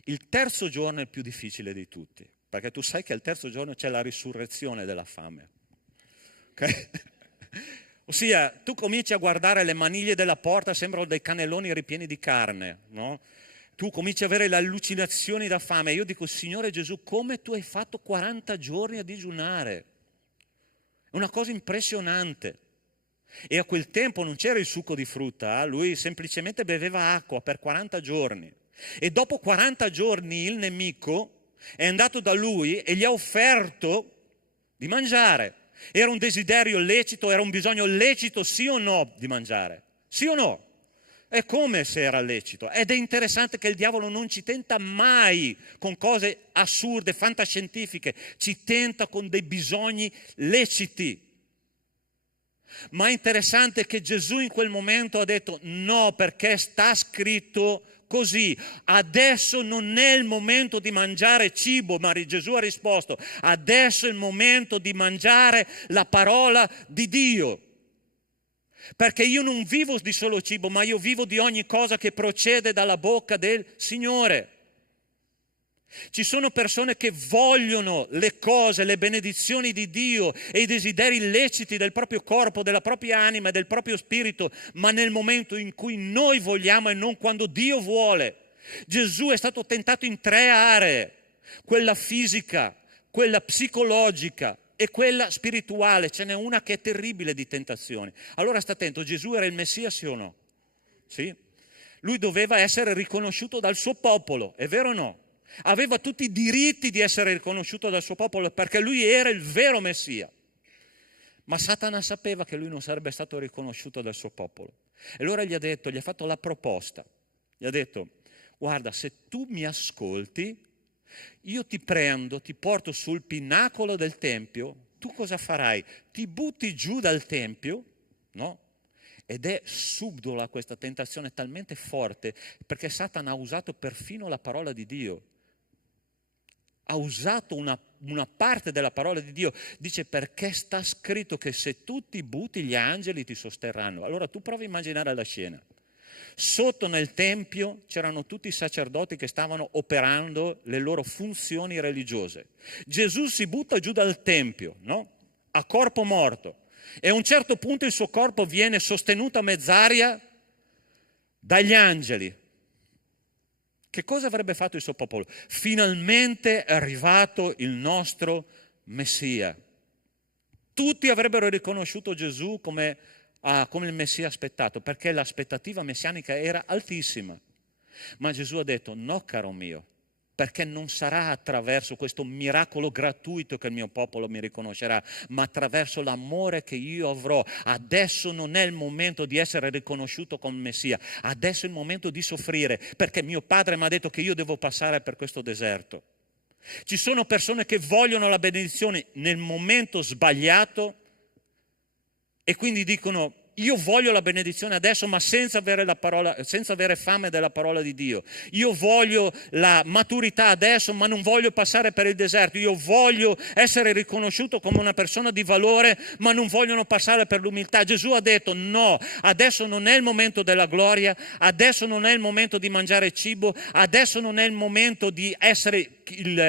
Il terzo giorno è il più difficile di tutti, perché tu sai che al terzo giorno c'è la risurrezione della fame. Okay? Ossia, tu cominci a guardare le maniglie della porta, sembrano dei cannelloni ripieni di carne, no? tu cominci ad avere le allucinazioni da fame. Io dico, Signore Gesù, come tu hai fatto 40 giorni a digiunare? È una cosa impressionante. E a quel tempo non c'era il succo di frutta, lui semplicemente beveva acqua per 40 giorni. E dopo 40 giorni il nemico è andato da lui e gli ha offerto di mangiare. Era un desiderio lecito, era un bisogno lecito, sì o no, di mangiare? Sì o no? È come se era lecito. Ed è interessante che il diavolo non ci tenta mai con cose assurde, fantascientifiche, ci tenta con dei bisogni leciti. Ma è interessante che Gesù in quel momento ha detto no, perché sta scritto così. Adesso non è il momento di mangiare cibo, ma Gesù ha risposto, adesso è il momento di mangiare la parola di Dio. Perché io non vivo di solo cibo, ma io vivo di ogni cosa che procede dalla bocca del Signore. Ci sono persone che vogliono le cose, le benedizioni di Dio e i desideri illeciti del proprio corpo, della propria anima e del proprio spirito, ma nel momento in cui noi vogliamo e non quando Dio vuole. Gesù è stato tentato in 3 aree, quella fisica, quella psicologica e quella spirituale. Ce n'è una che è terribile di tentazioni. Allora sta attento, Gesù era il Messia, sì o no? Sì? Lui doveva essere riconosciuto dal suo popolo, è vero o no? Aveva tutti i diritti di essere riconosciuto dal suo popolo perché lui era il vero Messia. Ma Satana sapeva che lui non sarebbe stato riconosciuto dal suo popolo. E allora gli ha fatto la proposta. Gli ha detto, guarda, se tu mi ascolti, io ti prendo, ti porto sul pinnacolo del Tempio, tu cosa farai? Ti butti giù dal Tempio, no? Ed è subdola questa tentazione talmente forte perché Satana ha usato perfino la parola di Dio. Ha usato una parte della parola di Dio. Dice perché sta scritto che se tu ti butti gli angeli ti sosterranno. Allora tu provi a immaginare la scena. Sotto nel Tempio c'erano tutti i sacerdoti che stavano operando le loro funzioni religiose. Gesù si butta giù dal Tempio, no? A corpo morto. E a un certo punto il suo corpo viene sostenuto a mezz'aria dagli angeli. Che cosa avrebbe fatto il suo popolo? Finalmente è arrivato il nostro Messia. Tutti avrebbero riconosciuto Gesù come il Messia aspettato, perché l'aspettativa messianica era altissima. Ma Gesù ha detto, no caro mio, perché non sarà attraverso questo miracolo gratuito che il mio popolo mi riconoscerà, ma attraverso l'amore che io avrò. Adesso non è il momento di essere riconosciuto come Messia, adesso è il momento di soffrire, perché mio padre mi ha detto che io devo passare per questo deserto. Ci sono persone che vogliono la benedizione nel momento sbagliato e quindi dicono io voglio la benedizione adesso ma senza avere fame della parola di Dio. Io voglio la maturità adesso ma non voglio passare per il deserto. Io voglio essere riconosciuto come una persona di valore ma non vogliono passare per l'umiltà. Gesù ha detto no, adesso non è il momento della gloria, adesso non è il momento di mangiare cibo, adesso non è il momento di essere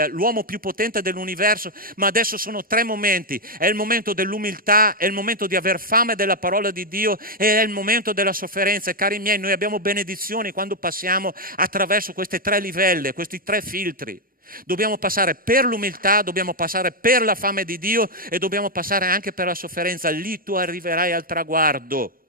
l'uomo più potente dell'universo, ma adesso sono 3 momenti. È il momento dell'umiltà, è il momento di aver fame della parola di Dio e è il momento della sofferenza. E cari miei, noi abbiamo benedizioni quando passiamo attraverso queste 3 livelle, questi 3 filtri. Dobbiamo passare per l'umiltà, dobbiamo passare per la fame di Dio e dobbiamo passare anche per la sofferenza. Lì tu arriverai al traguardo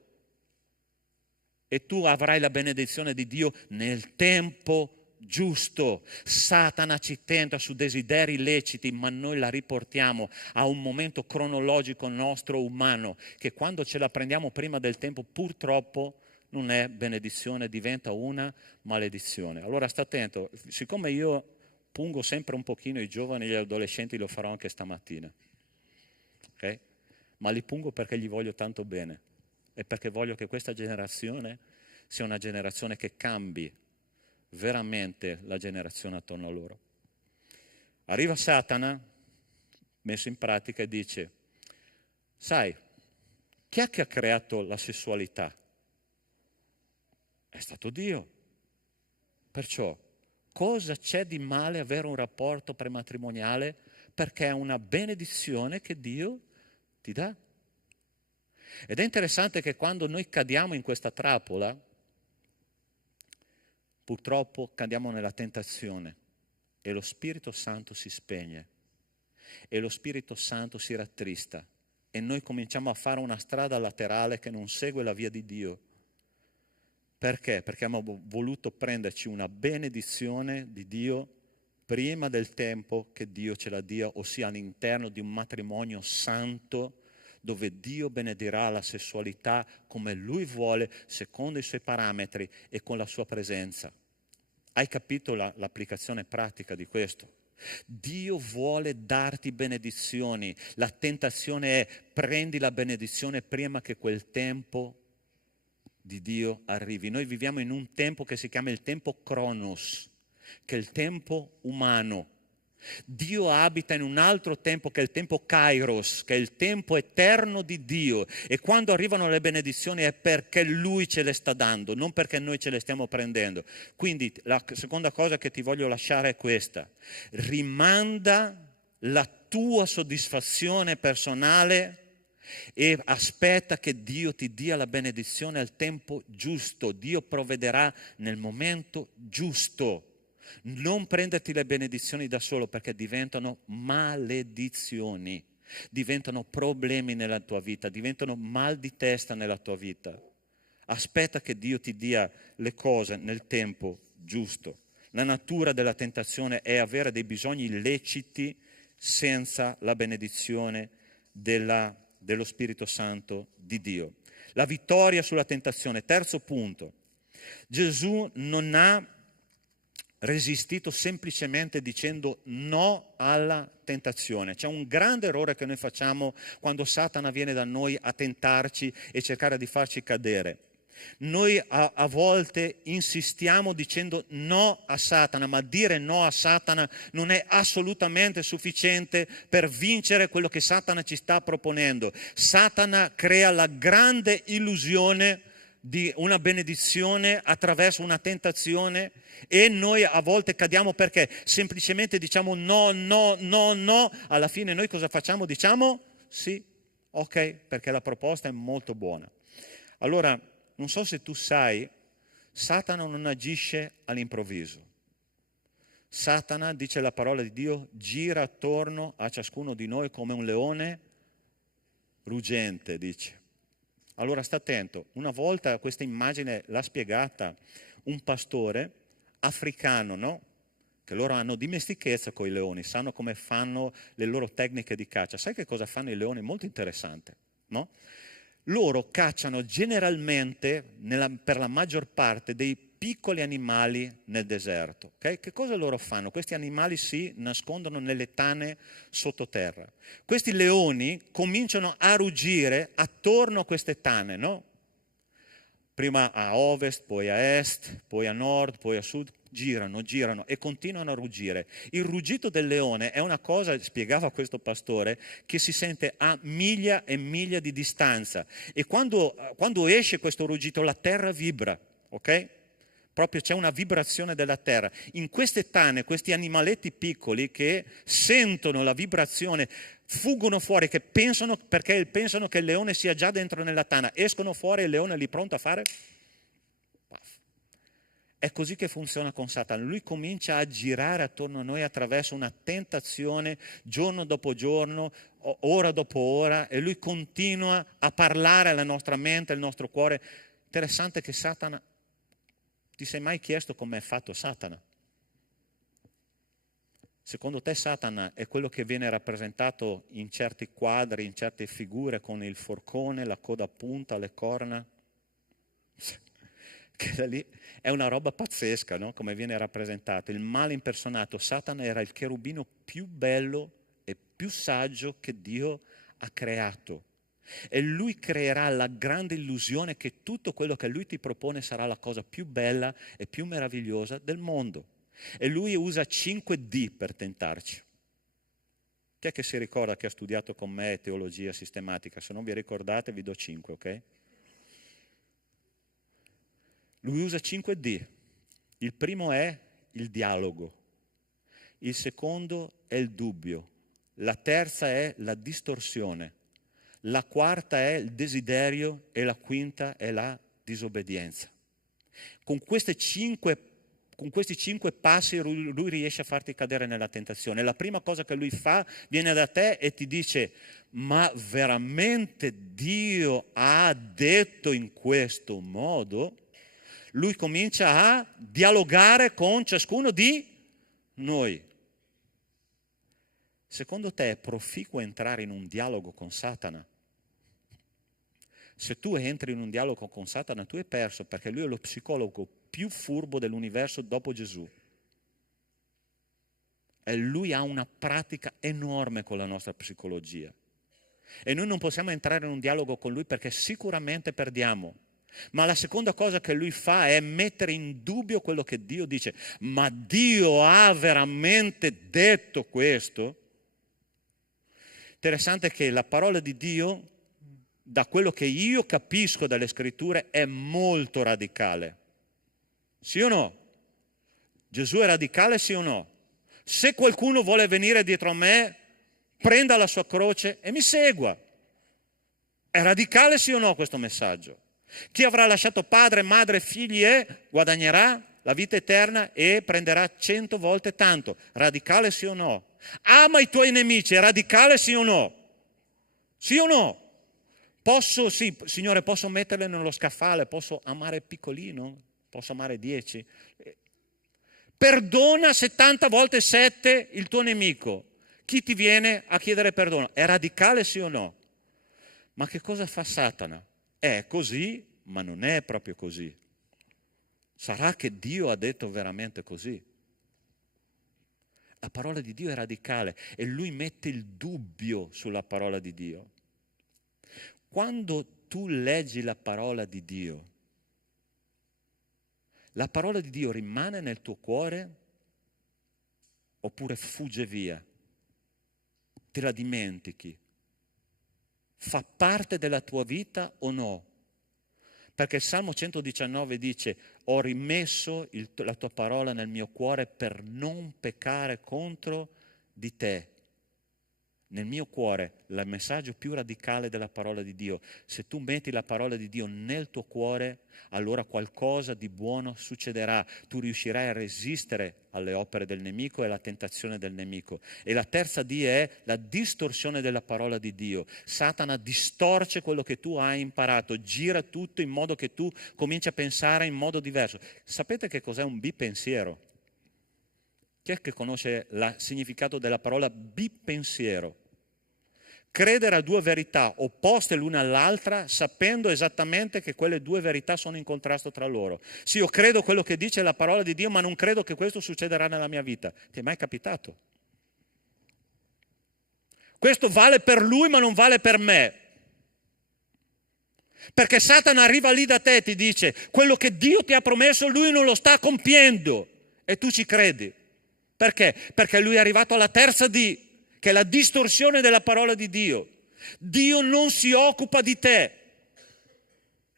e tu avrai la benedizione di Dio nel tempo giusto. Satana ci tenta su desideri illeciti, ma noi la riportiamo a un momento cronologico nostro umano, che quando ce la prendiamo prima del tempo purtroppo non è benedizione, diventa una maledizione. Allora sta attento, siccome io pungo sempre un pochino i giovani e gli adolescenti, lo farò anche stamattina, ok? Ma li pungo perché gli voglio tanto bene e perché voglio che questa generazione sia una generazione che cambi veramente la generazione attorno a loro. Arriva Satana, messo in pratica, e dice, sai, chi è che ha creato la sessualità? È stato Dio. Perciò, cosa c'è di male avere un rapporto prematrimoniale? Perché è una benedizione che Dio ti dà. Ed è interessante che quando noi cadiamo in questa trappola, purtroppo cadiamo nella tentazione e lo Spirito Santo si spegne e lo Spirito Santo si rattrista e noi cominciamo a fare una strada laterale che non segue la via di Dio. Perché? Perché abbiamo voluto prenderci una benedizione di Dio prima del tempo che Dio ce la dia, ossia all'interno di un matrimonio santo dove Dio benedirà la sessualità come Lui vuole, secondo i Suoi parametri e con la Sua presenza. Hai capito l'applicazione pratica di questo? Dio vuole darti benedizioni. La tentazione è prendi la benedizione prima che quel tempo di Dio arrivi. Noi viviamo in un tempo che si chiama il tempo Cronos, che è il tempo umano. Dio abita in un altro tempo che è il tempo Kairos, che è il tempo eterno di Dio, e quando arrivano le benedizioni è perché Lui ce le sta dando, non perché noi ce le stiamo prendendo. Quindi la seconda cosa che ti voglio lasciare è questa: rimanda la tua soddisfazione personale e aspetta che Dio ti dia la benedizione al tempo giusto. Dio provvederà nel momento giusto. Non prenderti le benedizioni da solo, perché diventano maledizioni, diventano problemi nella tua vita, diventano mal di testa nella tua vita. Aspetta che Dio ti dia le cose nel tempo giusto. La natura della tentazione è avere dei bisogni illeciti senza la benedizione dello Spirito Santo di Dio. La vittoria sulla tentazione. Terzo punto. Gesù non ha resistito semplicemente dicendo no alla tentazione. C'è un grande errore che noi facciamo quando Satana viene da noi a tentarci e cercare di farci cadere. Noi a volte insistiamo dicendo no a Satana, ma dire no a Satana non è assolutamente sufficiente per vincere quello che Satana ci sta proponendo. Satana crea la grande illusione di una benedizione attraverso una tentazione e noi a volte cadiamo perché semplicemente diciamo no, no, no, no. Alla fine noi cosa facciamo? Diciamo sì, ok, perché la proposta è molto buona. Allora, non so se tu sai, Satana non agisce all'improvviso. Satana, dice la parola di Dio, gira attorno a ciascuno di noi come un leone ruggente, dice. Allora sta attento, una volta questa immagine l'ha spiegata un pastore africano, no? Che loro hanno dimestichezza con i leoni, sanno come fanno le loro tecniche di caccia. Sai che cosa fanno i leoni? Molto interessante, no? Loro cacciano generalmente, per la maggior parte, dei piccoli animali nel deserto. Okay? Che cosa loro fanno? Questi animali si nascondono nelle tane sottoterra. Questi leoni cominciano a ruggire attorno a queste tane, no? Prima a ovest, poi a est, poi a nord, poi a sud. Girano e continuano a ruggire. Il ruggito del leone è una cosa, spiegava questo pastore, che si sente a miglia e miglia di distanza, e quando esce questo ruggito la terra vibra, ok? Proprio c'è una vibrazione della terra. In queste tane, questi animaletti piccoli che sentono la vibrazione fuggono fuori, perché pensano che il leone sia già dentro nella tana, escono fuori e il leone è lì pronto a fare... È così che funziona con Satana. Lui comincia a girare attorno a noi attraverso una tentazione giorno dopo giorno, ora dopo ora, e lui continua a parlare alla nostra mente, al nostro cuore. Interessante che Satana, ti sei mai chiesto com'è fatto Satana? Secondo te Satana è quello che viene rappresentato in certi quadri, in certe figure, con il forcone, la coda a punta, le corna? Che da lì è una roba pazzesca, no? Come viene rappresentato. Il male impersonato. Satana era il cherubino più bello e più saggio che Dio ha creato. E lui creerà la grande illusione che tutto quello che lui ti propone sarà la cosa più bella e più meravigliosa del mondo. E lui usa 5D per tentarci. Chi è che si ricorda che ha studiato con me teologia sistematica? Se non vi ricordate vi do 5, ok? Lui usa 5D. Il primo è il dialogo, il secondo è il dubbio, la terza è la distorsione, la quarta è il desiderio e la quinta è la disobbedienza. Con queste 5 con questi 5 passi lui riesce a farti cadere nella tentazione. La prima cosa che lui fa, viene da te e ti dice: ma veramente Dio ha detto in questo modo? Lui comincia a dialogare con ciascuno di noi. Secondo te è proficuo entrare in un dialogo con Satana? Se tu entri in un dialogo con Satana, tu hai perso, perché lui è lo psicologo più furbo dell'universo dopo Gesù. E lui ha una pratica enorme con la nostra psicologia. E noi non possiamo entrare in un dialogo con lui perché sicuramente perdiamo. Ma la seconda cosa che lui fa è mettere in dubbio quello che Dio dice. Ma Dio ha veramente detto questo? Interessante che la parola di Dio, da quello che io capisco dalle scritture, è molto radicale. Sì o no? Gesù è radicale, sì o no? Se qualcuno vuole venire dietro a me, prenda la sua croce e mi segua. È radicale, sì o no, questo messaggio? Chi avrà lasciato padre, madre, figli guadagnerà la vita eterna e prenderà 100 volte tanto. Radicale, sì o no? Ama i tuoi nemici, è radicale, sì o no? Sì o no? Posso, sì, Signore, posso metterle nello scaffale, posso amare piccolino, posso amare 10. Perdona 70 volte 7 il tuo nemico. Chi ti viene a chiedere perdono? È radicale, sì o no? Ma che cosa fa Satana? È così, ma non è proprio così. Sarà che Dio ha detto veramente così? La parola di Dio è radicale e lui mette il dubbio sulla parola di Dio. Quando tu leggi la parola di Dio, la parola di Dio rimane nel tuo cuore oppure fugge via? Te la dimentichi? Fa parte della tua vita o no? Perché il Salmo 119 dice: ho rimesso la tua parola nel mio cuore per non peccare contro di te. Nel mio cuore, il messaggio più radicale della parola di Dio. Se tu metti la parola di Dio nel tuo cuore, allora qualcosa di buono succederà. Tu riuscirai a resistere alle opere del nemico e alla tentazione del nemico. E la terza D è la distorsione della parola di Dio. Satana distorce quello che tu hai imparato, gira tutto in modo che tu cominci a pensare in modo diverso. Sapete che cos'è un bipensiero? Chi è che conosce il significato della parola bipensiero? Credere a due verità opposte l'una all'altra, sapendo esattamente che quelle due verità sono in contrasto tra loro. Sì, io credo quello che dice la parola di Dio, ma non credo che questo succederà nella mia vita. Ti è mai capitato? Questo vale per lui, ma non vale per me. Perché Satana arriva lì da te e ti dice: quello che Dio ti ha promesso lui non lo sta compiendo. E tu ci credi. Perché? Perché lui è arrivato alla terza D, che è la distorsione della parola di Dio. Dio non si occupa di te.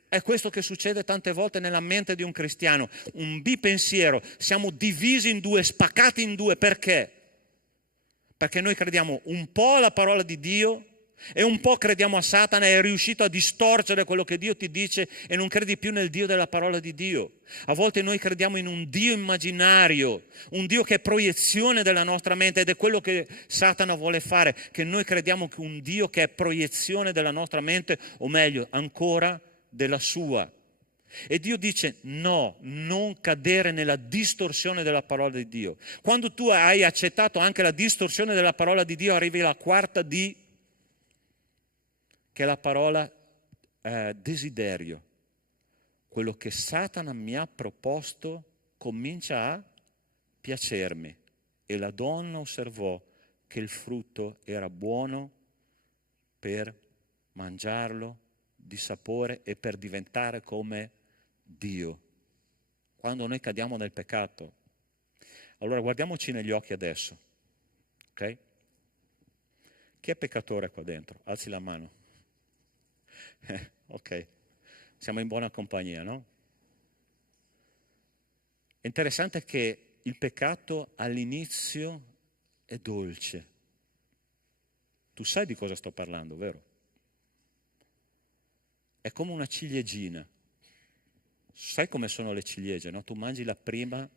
È questo che succede tante volte nella mente di un cristiano, un bipensiero. Siamo divisi in due, spaccati in due. Perché? Perché noi crediamo un po' alla parola di Dio e un po' crediamo a Satana, e è riuscito a distorcere quello che Dio ti dice e non credi più nel Dio della parola di Dio. A volte noi crediamo in un Dio immaginario, un Dio che è proiezione della nostra mente, ed è quello che Satana vuole fare, che noi crediamo che un Dio che è proiezione della nostra mente, o meglio ancora della sua. E Dio dice: no, non cadere nella distorsione della parola di Dio. Quando tu hai accettato anche la distorsione della parola di Dio, arrivi alla quarta D, che è la parola desiderio. Quello che Satana mi ha proposto comincia a piacermi. E la donna osservò che il frutto era buono per mangiarlo, di sapore e per diventare come Dio. Quando noi cadiamo nel peccato, allora guardiamoci negli occhi adesso, ok? Chi è peccatore qua dentro? Alzi la mano. Ok, siamo in buona compagnia, no? È interessante che il peccato all'inizio è dolce. Tu sai di cosa sto parlando, vero? È come una ciliegina. Sai come sono le ciliegie, no? Tu mangi la prima,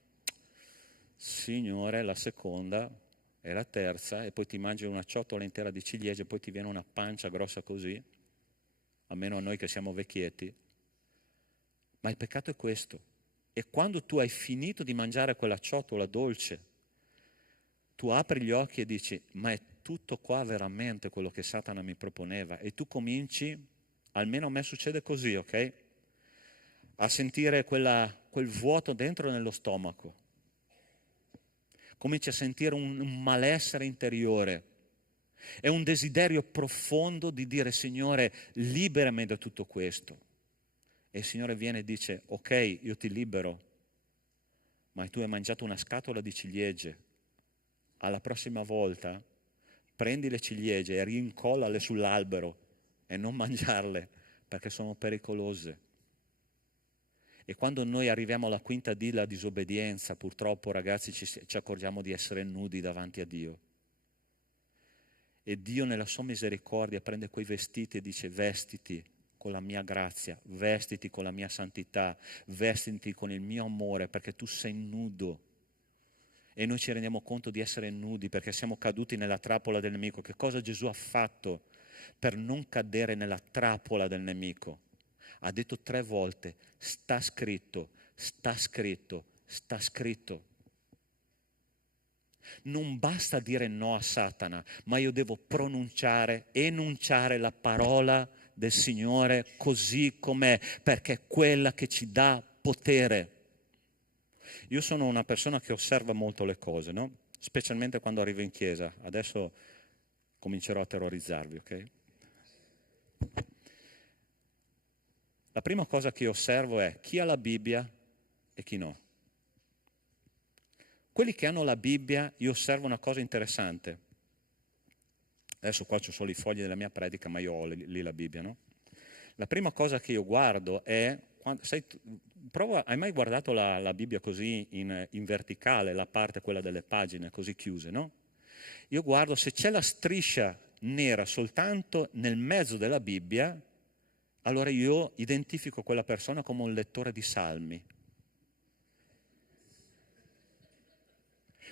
Signore, la seconda e la terza, e poi ti mangi una ciotola intera di ciliegie, poi ti viene una pancia grossa così, almeno a noi che siamo vecchietti. Ma il peccato è questo. E quando tu hai finito di mangiare quella ciotola dolce, tu apri gli occhi e dici, ma è tutto qua veramente quello che Satana mi proponeva? E tu cominci, almeno a me succede così, ok? A sentire quel vuoto dentro nello stomaco. Cominci a sentire un malessere interiore. È un desiderio profondo di dire, Signore, liberami da tutto questo. E il Signore viene e dice, ok, io ti libero, ma tu hai mangiato una scatola di ciliegie. Alla prossima volta prendi le ciliegie e rincollale sull'albero e non mangiarle perché sono pericolose. E quando noi arriviamo alla quinta D, la disobbedienza, purtroppo ragazzi ci accorgiamo di essere nudi davanti a Dio. E Dio nella sua misericordia prende quei vestiti e dice vestiti con la mia grazia, vestiti con la mia santità, vestiti con il mio amore perché tu sei nudo. E noi ci rendiamo conto di essere nudi perché siamo caduti nella trappola del nemico. Che cosa Gesù ha fatto per non cadere nella trappola del nemico? Ha detto 3 volte, sta scritto, sta scritto, sta scritto. Non basta dire no a Satana, ma io devo pronunciare, enunciare la parola del Signore così com'è, perché è quella che ci dà potere. Io sono una persona che osserva molto le cose, no? Specialmente quando arrivo in chiesa. Adesso comincerò a terrorizzarvi, ok? La prima cosa che io osservo è chi ha la Bibbia e chi no. Quelli che hanno la Bibbia, io osservo una cosa interessante. Adesso qua c'ho solo i fogli della mia predica, ma io ho lì la Bibbia, no? La prima cosa che io guardo è, hai mai guardato la Bibbia così in verticale, la parte quella delle pagine così chiuse, no? Io guardo se c'è la striscia nera soltanto nel mezzo della Bibbia, allora io identifico quella persona come un lettore di salmi.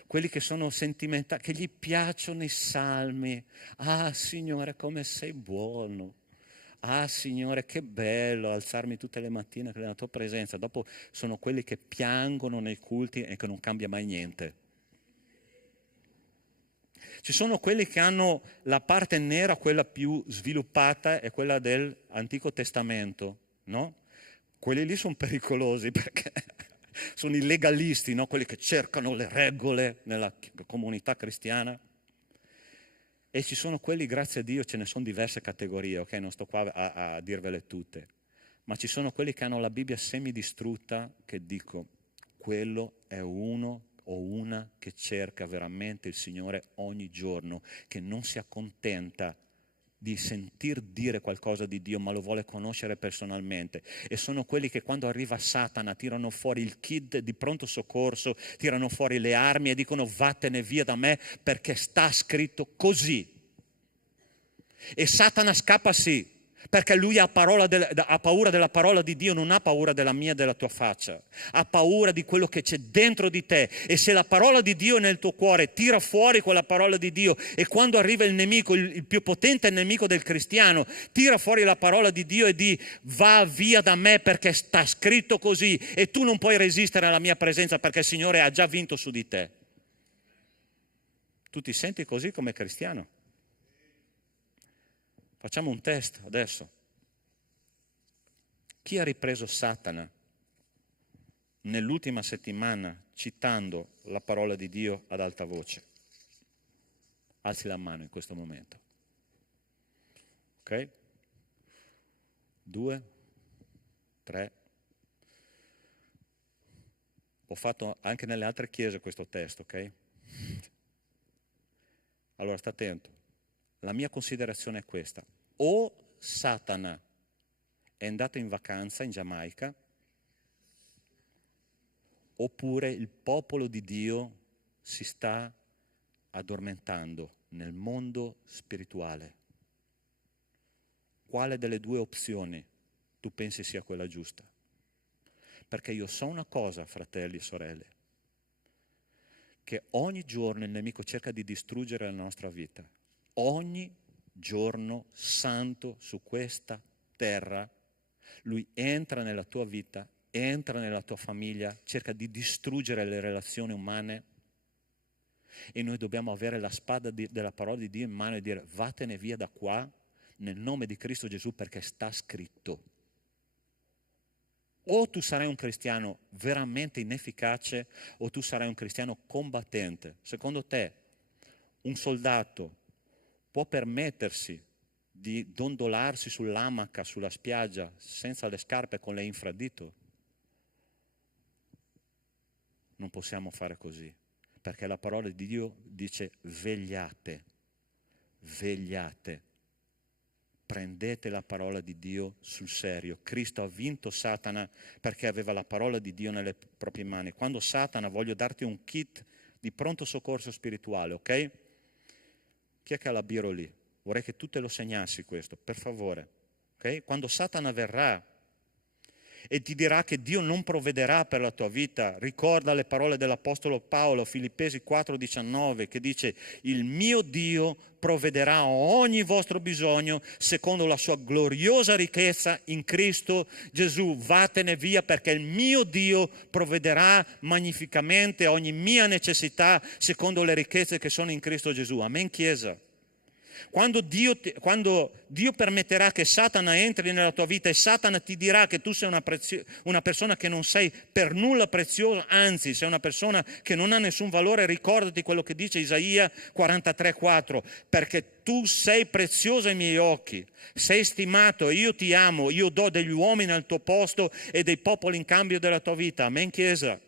Quelli che sono sentimentali, che gli piacciono i salmi. Ah, Signore, come sei buono. Ah, Signore, che bello alzarmi tutte le mattine nella tua presenza. Dopo sono quelli che piangono nei culti e che non cambia mai niente. Ci sono quelli che hanno la parte nera, quella più sviluppata, è quella dell'Antico Testamento, no? Quelli lì sono pericolosi perché sono i legalisti, no? Quelli che cercano le regole nella comunità cristiana. E ci sono quelli, grazie a Dio, ce ne sono diverse categorie, ok? Non sto qua a dirvele tutte. Ma ci sono quelli che hanno la Bibbia semidistrutta, che dico, quello è uno o una che cerca veramente il Signore ogni giorno, che non si accontenta di sentir dire qualcosa di Dio, ma lo vuole conoscere personalmente. E sono quelli che quando arriva Satana tirano fuori il kit di pronto soccorso, tirano fuori le armi e dicono vattene via da me perché sta scritto così. E Satana scappa sì, perché lui ha paura della parola di Dio, non ha paura della mia e della tua faccia, ha paura di quello che c'è dentro di te. E se la parola di Dio è nel tuo cuore, tira fuori quella parola di Dio. E quando arriva il nemico, il più potente nemico del cristiano, tira fuori la parola di Dio e di va via da me perché sta scritto così e tu non puoi resistere alla mia presenza perché il Signore ha già vinto su di te. Tu ti senti così come cristiano? Facciamo un test adesso. Chi ha ripreso Satana nell'ultima settimana citando la parola di Dio ad alta voce? Alzi la mano in questo momento. Ok? 2, 3. Ho fatto anche nelle altre chiese questo test, ok? Allora sta attento. La mia considerazione è questa. O Satana è andato in vacanza in Giamaica, oppure il popolo di Dio si sta addormentando nel mondo spirituale. Quale delle due opzioni tu pensi sia quella giusta? Perché io so una cosa, fratelli e sorelle. che ogni giorno il nemico cerca di distruggere la nostra vita. Ogni giorno santo su questa terra, lui entra nella tua vita, entra nella tua famiglia, cerca di distruggere le relazioni umane e noi dobbiamo avere la spada della parola di Dio in mano e dire vattene via da qua nel nome di Cristo Gesù perché sta scritto. O tu sarai un cristiano veramente inefficace o tu sarai un cristiano combattente. Secondo te un soldato può permettersi di dondolarsi sull'amaca, sulla spiaggia, senza le scarpe, con le infradito? Non possiamo fare così, perché la parola di Dio dice vegliate, vegliate. Prendete la parola di Dio sul serio. Cristo ha vinto Satana perché aveva la parola di Dio nelle proprie mani. Quando Satana, voglio darti un kit di pronto soccorso spirituale, ok? Chi è che ha la biro lì? Vorrei che tu te lo segnassi questo, per favore. Okay? Quando Satana verrà e ti dirà che Dio non provvederà per la tua vita, ricorda le parole dell'Apostolo Paolo, Filippesi 4,19, che dice il mio Dio provvederà ogni vostro bisogno secondo la sua gloriosa ricchezza in Cristo Gesù. Vattene via perché il mio Dio provvederà magnificamente ogni mia necessità secondo le ricchezze che sono in Cristo Gesù. Amen, Chiesa. Quando Dio permetterà che Satana entri nella tua vita e Satana ti dirà che tu sei una persona che non sei per nulla preziosa, anzi sei una persona che non ha nessun valore, ricordati quello che dice Isaia 43,4, perché tu sei prezioso ai miei occhi, sei stimato e io ti amo, io do degli uomini al tuo posto e dei popoli in cambio della tua vita. Amen, Chiesa.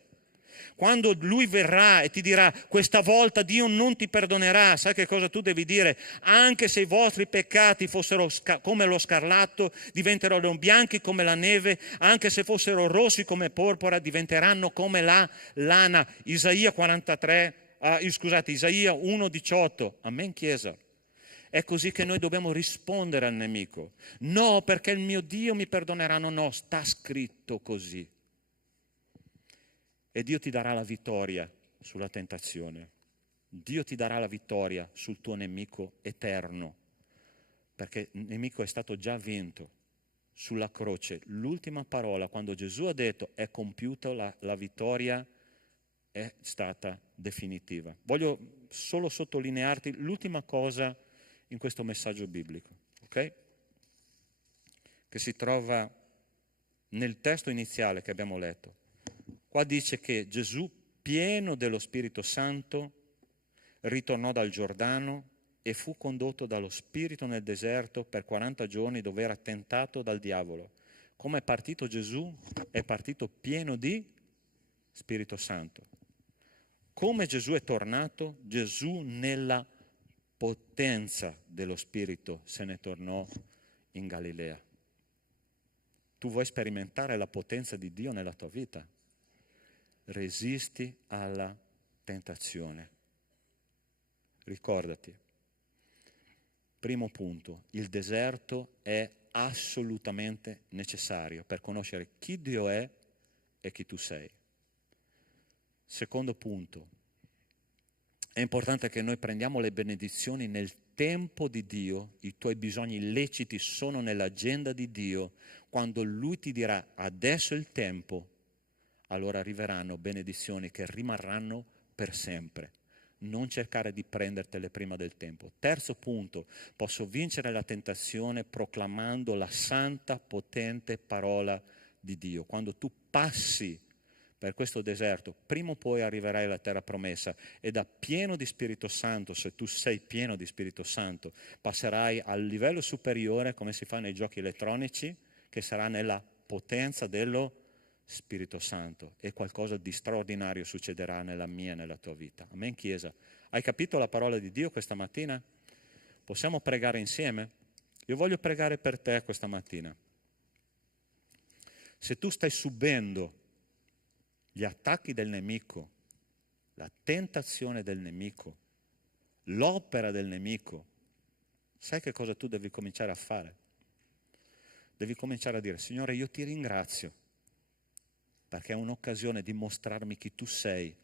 Quando lui verrà e ti dirà questa volta Dio non ti perdonerà, sai che cosa tu devi dire? Anche se i vostri peccati fossero come lo scarlatto, diventeranno bianchi come la neve, anche se fossero rossi come porpora, diventeranno come la lana. Isaia 1,18. Amen, Chiesa. È così che noi dobbiamo rispondere al nemico. No, perché il mio Dio mi perdonerà. No, sta scritto così. E Dio ti darà la vittoria sulla tentazione. Dio ti darà la vittoria sul tuo nemico eterno, perché il nemico è stato già vinto sulla croce. L'ultima parola, quando Gesù ha detto è compiuta, la vittoria è stata definitiva. Voglio solo sottolinearti l'ultima cosa in questo messaggio biblico, ok? Che si trova nel testo iniziale che abbiamo letto. Qua dice che Gesù, pieno dello Spirito Santo, ritornò dal Giordano e fu condotto dallo Spirito nel deserto per 40 giorni dove era tentato dal diavolo. Come è partito Gesù? È partito pieno di Spirito Santo. Come Gesù è tornato? Gesù nella potenza dello Spirito se ne tornò in Galilea. Tu vuoi sperimentare la potenza di Dio nella tua vita? Resisti alla tentazione. Ricordati, primo punto, il deserto è assolutamente necessario per conoscere chi Dio è e chi tu sei. Secondo punto, è importante che noi prendiamo le benedizioni nel tempo di Dio, i tuoi bisogni illeciti sono nell'agenda di Dio, quando Lui ti dirà adesso è il tempo, allora arriveranno benedizioni che rimarranno per sempre. Non cercare di prendertele prima del tempo. Terzo punto, posso vincere la tentazione proclamando la santa, potente parola di Dio. Quando tu passi per questo deserto, prima o poi arriverai alla terra promessa e da pieno di Spirito Santo, se tu sei pieno di Spirito Santo, passerai al livello superiore, come si fa nei giochi elettronici, che sarà nella potenza dello Spirito Santo, e qualcosa di straordinario succederà nella mia e nella tua vita. Amen, Chiesa. Hai capito la parola di Dio questa mattina? Possiamo pregare insieme? Io voglio pregare per te questa mattina. Se tu stai subendo gli attacchi del nemico, la tentazione del nemico, l'opera del nemico, sai che cosa tu devi cominciare a fare? Devi cominciare a dire: Signore, io ti ringrazio perché è un'occasione di mostrarmi chi tu sei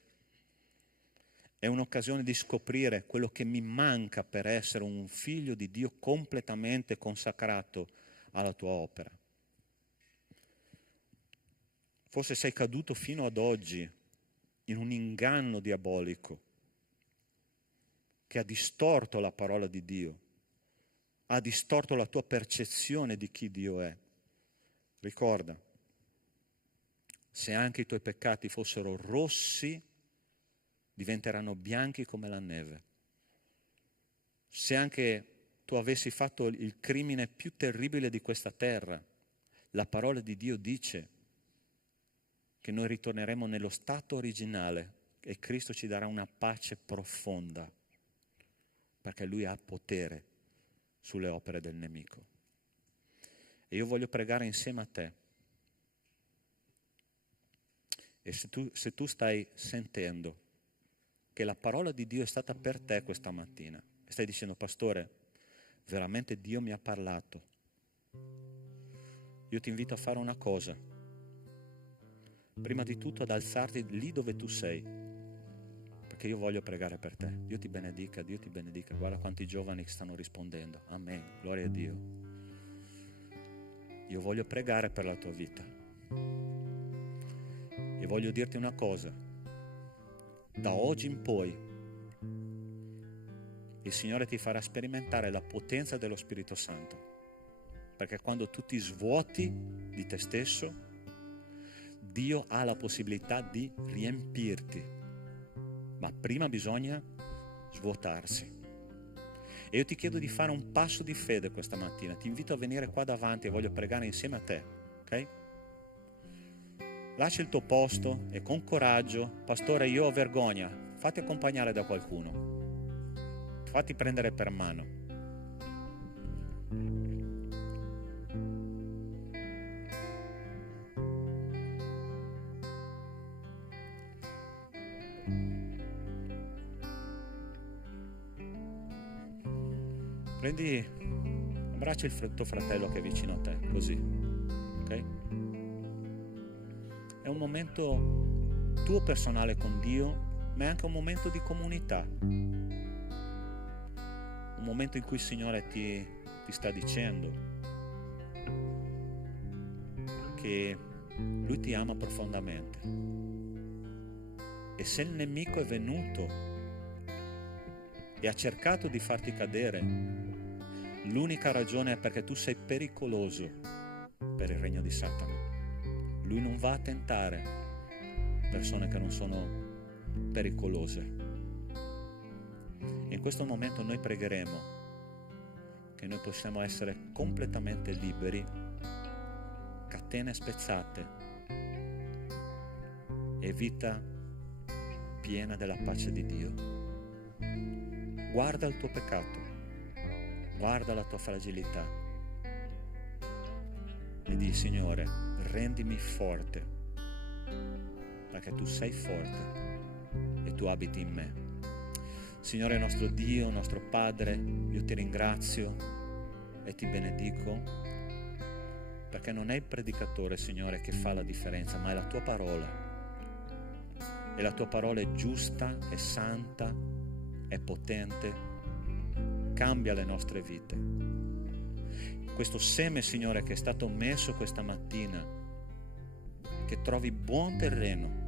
È un'occasione di scoprire quello che mi manca per essere un figlio di Dio completamente consacrato alla tua opera. Forse sei caduto fino ad oggi in un inganno diabolico che ha distorto la parola di Dio, ha distorto la tua percezione di chi Dio è. Ricorda, se anche i tuoi peccati fossero rossi, diventeranno bianchi come la neve. Se anche tu avessi fatto il crimine più terribile di questa terra, la parola di Dio dice che noi ritorneremo nello stato originale e Cristo ci darà una pace profonda, perché Lui ha potere sulle opere del nemico. E io voglio pregare insieme a te. E se tu stai sentendo che la parola di Dio è stata per te questa mattina, e stai dicendo, pastore, veramente Dio mi ha parlato, io ti invito a fare una cosa. Prima di tutto ad alzarti lì dove tu sei, perché io voglio pregare per te. Dio ti benedica, Dio ti benedica. Guarda quanti giovani stanno rispondendo. Amen, gloria a Dio. Io voglio pregare per la tua vita e voglio dirti una cosa: da oggi in poi il Signore ti farà sperimentare la potenza dello Spirito Santo, perché quando tu ti svuoti di te stesso, Dio ha la possibilità di riempirti, ma prima bisogna svuotarsi. E io ti chiedo di fare un passo di fede questa mattina. Ti invito a venire qua davanti e voglio pregare insieme a te, ok? Lascia il tuo posto e con coraggio, pastore, io ho vergogna, fatti accompagnare da qualcuno, fatti prendere per mano. Prendi, abbraccia il tuo fratello che è vicino a te, così, ok? È un momento tuo personale con Dio, ma è anche un momento di comunità. Un momento in cui il Signore ti sta dicendo che Lui ti ama profondamente. E se il nemico è venuto e ha cercato di farti cadere, l'unica ragione è perché tu sei pericoloso per il regno di Satana. Lui non va a tentare persone che non sono pericolose. In questo momento noi pregheremo che noi possiamo essere completamente liberi, catene spezzate e vita piena della pace di Dio. Guarda il tuo peccato, guarda la tua fragilità e di Signore, rendimi forte, perché tu sei forte e tu abiti in me. Signore nostro Dio, nostro Padre, io ti ringrazio e ti benedico, perché non è il predicatore, Signore, che fa la differenza, ma è la tua parola. E la tua parola è giusta, è santa, è potente, cambia le nostre vite. Questo seme, Signore, che è stato messo questa mattina, che trovi buon terreno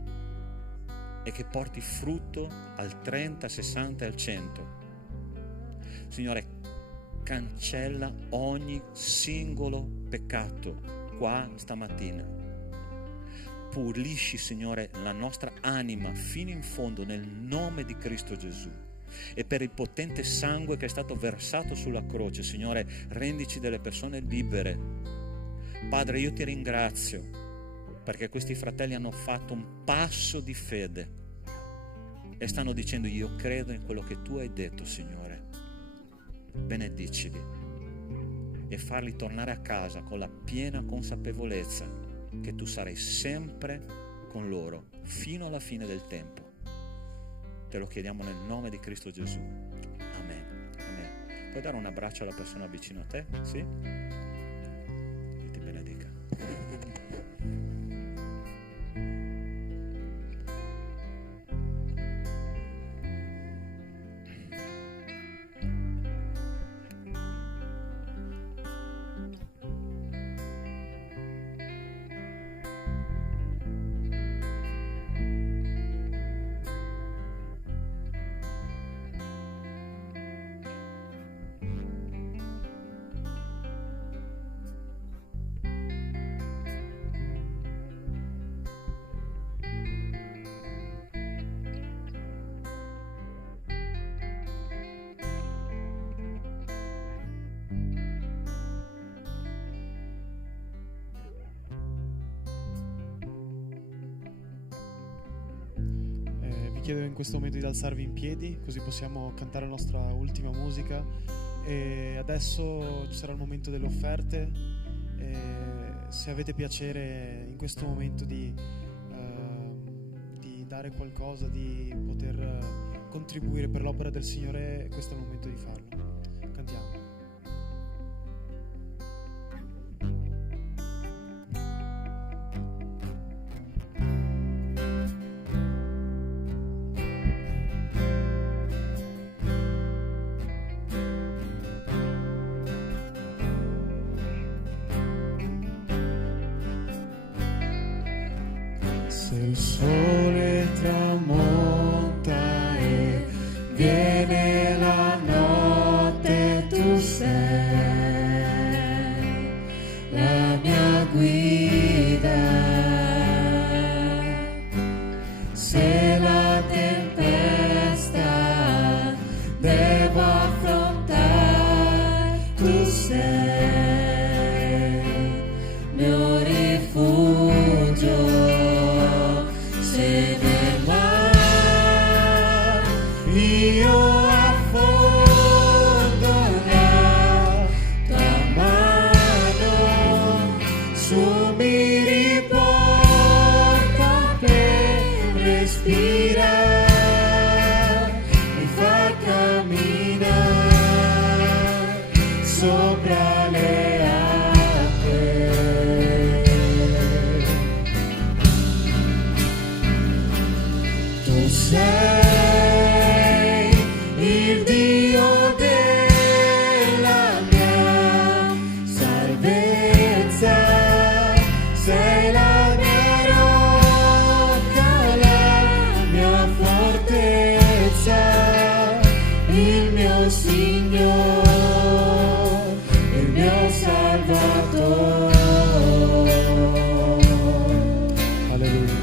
e che porti frutto al 30, 60 e al 100. Signore, cancella ogni singolo peccato qua stamattina. Pulisci, Signore, la nostra anima fino in fondo nel nome di Cristo Gesù. E per il potente sangue che è stato versato sulla croce, Signore, rendici delle persone libere. Padre, io ti ringrazio perché questi fratelli hanno fatto un passo di fede e stanno dicendo: io credo in quello che tu hai detto, Signore. Benedicili e farli tornare a casa con la piena consapevolezza che tu sarai sempre con loro fino alla fine del tempo. Te lo chiediamo nel nome di Cristo Gesù. Amen. Amen. Puoi dare un abbraccio alla persona vicino a te? Sì? Dio ti benedica. chiedo in questo momento di alzarvi in piedi, così possiamo cantare la nostra ultima musica. E adesso ci sarà il momento delle offerte. E se avete piacere in questo momento di dare qualcosa, di poter contribuire per l'opera del Signore, questo è il momento di farlo. Cantiamo. Se il sole tramonta e viene la notte, tu sei la mia guida. Se la tempesta devo affrontare, tu sei mio rifugio. Se nel mare io affondo, la tua mano su mi riporta per respirare, mi fa camminare sopra le acque. Tu sei il Dio della mia salvezza, sei la mia rocca, la mia fortezza, il mio Signore, il mio Salvatore. Alleluia.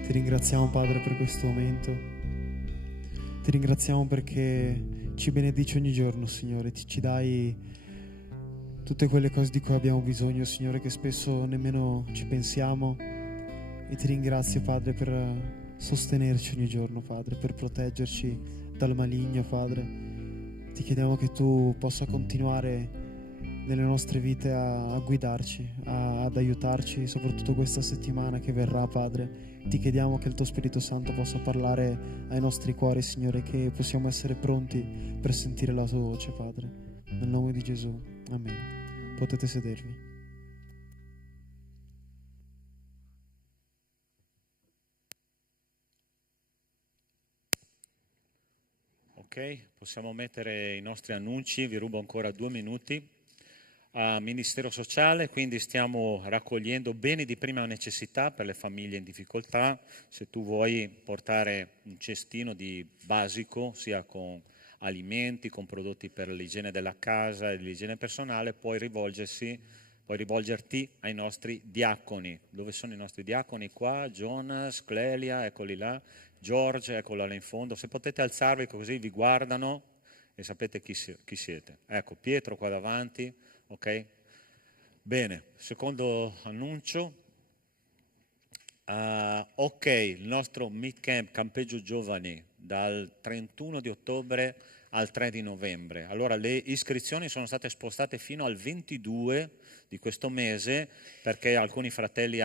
Ti ringraziamo, Padre, per questo momento. Ti ringraziamo perché ci benedici ogni giorno, Signore. Ci dai tutte quelle cose di cui abbiamo bisogno, Signore, che spesso nemmeno ci pensiamo. E ti ringrazio, Padre, per sostenerci ogni giorno, Padre, per proteggerci dal maligno, Padre. Ti chiediamo che tu possa continuare nelle nostre vite a guidarci, ad aiutarci, soprattutto questa settimana che verrà, Padre. Ti chiediamo che il tuo Spirito Santo possa parlare ai nostri cuori, Signore, che possiamo essere pronti per sentire la tua voce, Padre. Nel nome di Gesù, amen. Potete sedervi. Ok, possiamo mettere i nostri annunci, vi rubo ancora 2 minuti. Ministero sociale, quindi stiamo raccogliendo beni di prima necessità per le famiglie in difficoltà. Se tu vuoi portare un cestino di basico, sia con alimenti, con prodotti per l'igiene della casa e l'igiene personale, puoi rivolgerti ai nostri diaconi. Dove sono i nostri diaconi? Qua, Jonas, Clelia, eccoli là, George, eccolo là in fondo. Se potete alzarvi così vi guardano e sapete chi siete. Ecco, Pietro qua davanti. Ok? Bene, secondo annuncio. Ok, il nostro Meet Camp Campeggio Giovani dal 31 di ottobre al 3 di novembre. Allora le iscrizioni sono state spostate fino al 22 di questo mese perché alcuni fratelli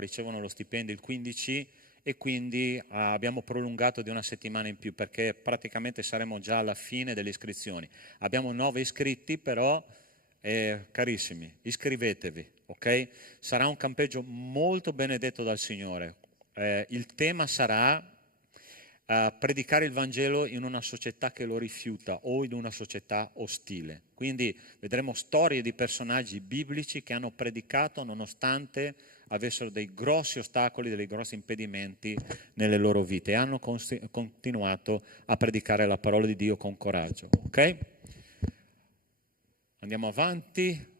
ricevono lo stipendio il 15 e quindi abbiamo prolungato di una settimana in più perché praticamente saremo già alla fine delle iscrizioni. Abbiamo 9 iscritti però. Carissimi, iscrivetevi, ok? Sarà un campeggio molto benedetto dal Signore. Il tema sarà predicare il Vangelo in una società che lo rifiuta o in una società ostile. Quindi vedremo storie di personaggi biblici che hanno predicato nonostante avessero dei grossi ostacoli, dei grossi impedimenti nelle loro vite e hanno continuato a predicare la parola di Dio con coraggio, ok? Andiamo avanti.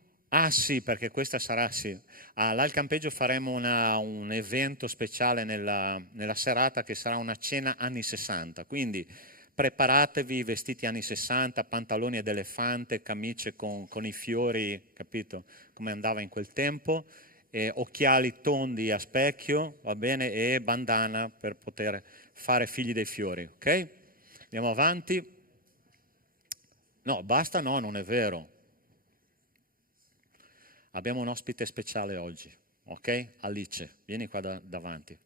Sì, perché questa sarà, sì. Là al campeggio faremo un evento speciale nella serata che sarà una cena anni 60, quindi preparatevi vestiti anni 60, pantaloni ad elefante, camicie con i fiori, capito come andava in quel tempo, occhiali tondi a specchio, va bene, e bandana per poter fare figli dei fiori, ok? Andiamo avanti. No, basta, no, non è vero. Abbiamo un ospite speciale oggi, ok? Alice, vieni qua davanti.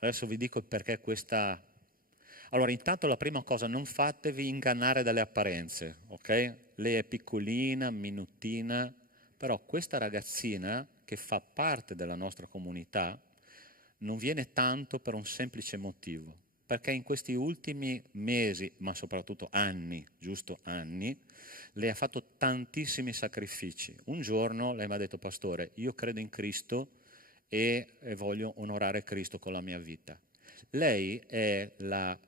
Adesso vi dico perché questa... Allora, intanto la prima cosa, non fatevi ingannare dalle apparenze, ok? Lei è piccolina, minutina, però questa ragazzina che fa parte della nostra comunità non viene tanto per un semplice motivo, perché in questi ultimi mesi, ma soprattutto anni, giusto anni, lei ha fatto tantissimi sacrifici. Un giorno lei mi ha detto: pastore, io credo in Cristo e voglio onorare Cristo con la mia vita. Lei è la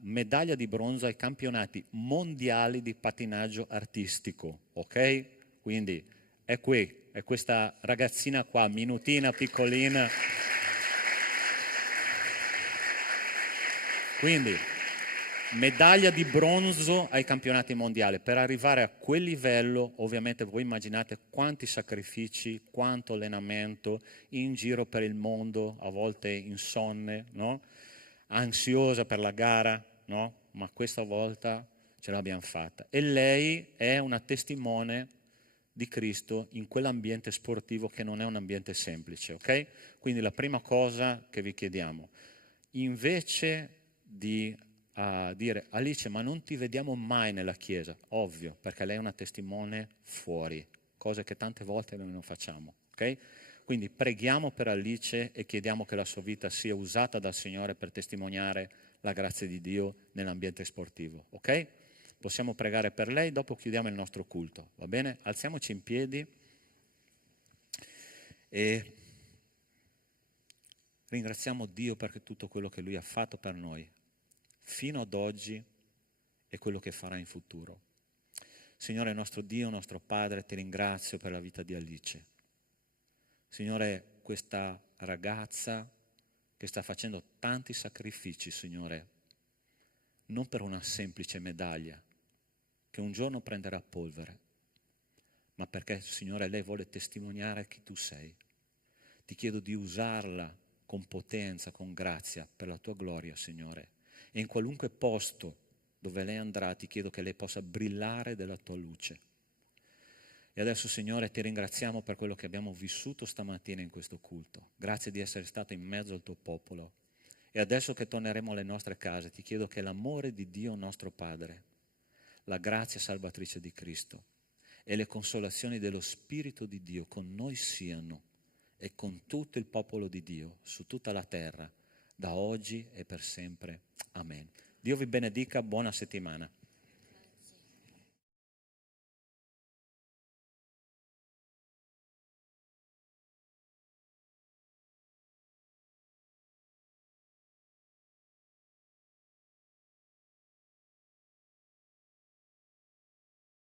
medaglia di bronzo ai campionati mondiali di pattinaggio artistico, ok? Quindi è qui, è questa ragazzina qua, minutina, piccolina. Quindi medaglia di bronzo ai campionati mondiali. Per arrivare a quel livello, ovviamente voi immaginate quanti sacrifici, quanto allenamento, in giro per il mondo, a volte insonne, no? Ansiosa per la gara, no? Ma questa volta ce l'abbiamo fatta. E lei è una testimone di Cristo in quell'ambiente sportivo che non è un ambiente semplice, ok? Quindi la prima cosa che vi chiediamo, invece di dire: Alice, ma non ti vediamo mai nella chiesa, ovvio, perché lei è una testimone fuori, cose che tante volte noi non facciamo, ok? Quindi preghiamo per Alice e chiediamo che la sua vita sia usata dal Signore per testimoniare la grazia di Dio nell'ambiente sportivo, ok? Possiamo pregare per lei, dopo chiudiamo il nostro culto, va bene? Alziamoci in piedi e ringraziamo Dio per tutto quello che Lui ha fatto per noi fino ad oggi e quello che farà in futuro. Signore nostro Dio, nostro Padre, ti ringrazio per la vita di Alice. Signore, questa ragazza che sta facendo tanti sacrifici, Signore, non per una semplice medaglia che un giorno prenderà polvere, ma perché, Signore, lei vuole testimoniare chi tu sei. Ti chiedo di usarla con potenza, con grazia, per la tua gloria, Signore. E in qualunque posto dove lei andrà, ti chiedo che lei possa brillare della tua luce. E adesso, Signore, ti ringraziamo per quello che abbiamo vissuto stamattina in questo culto. Grazie di essere stato in mezzo al tuo popolo. E adesso che torneremo alle nostre case, ti chiedo che l'amore di Dio nostro Padre, la grazia salvatrice di Cristo e le consolazioni dello Spirito di Dio con noi siano e con tutto il popolo di Dio su tutta la terra, da oggi e per sempre. Amen. Dio vi benedica, buona settimana.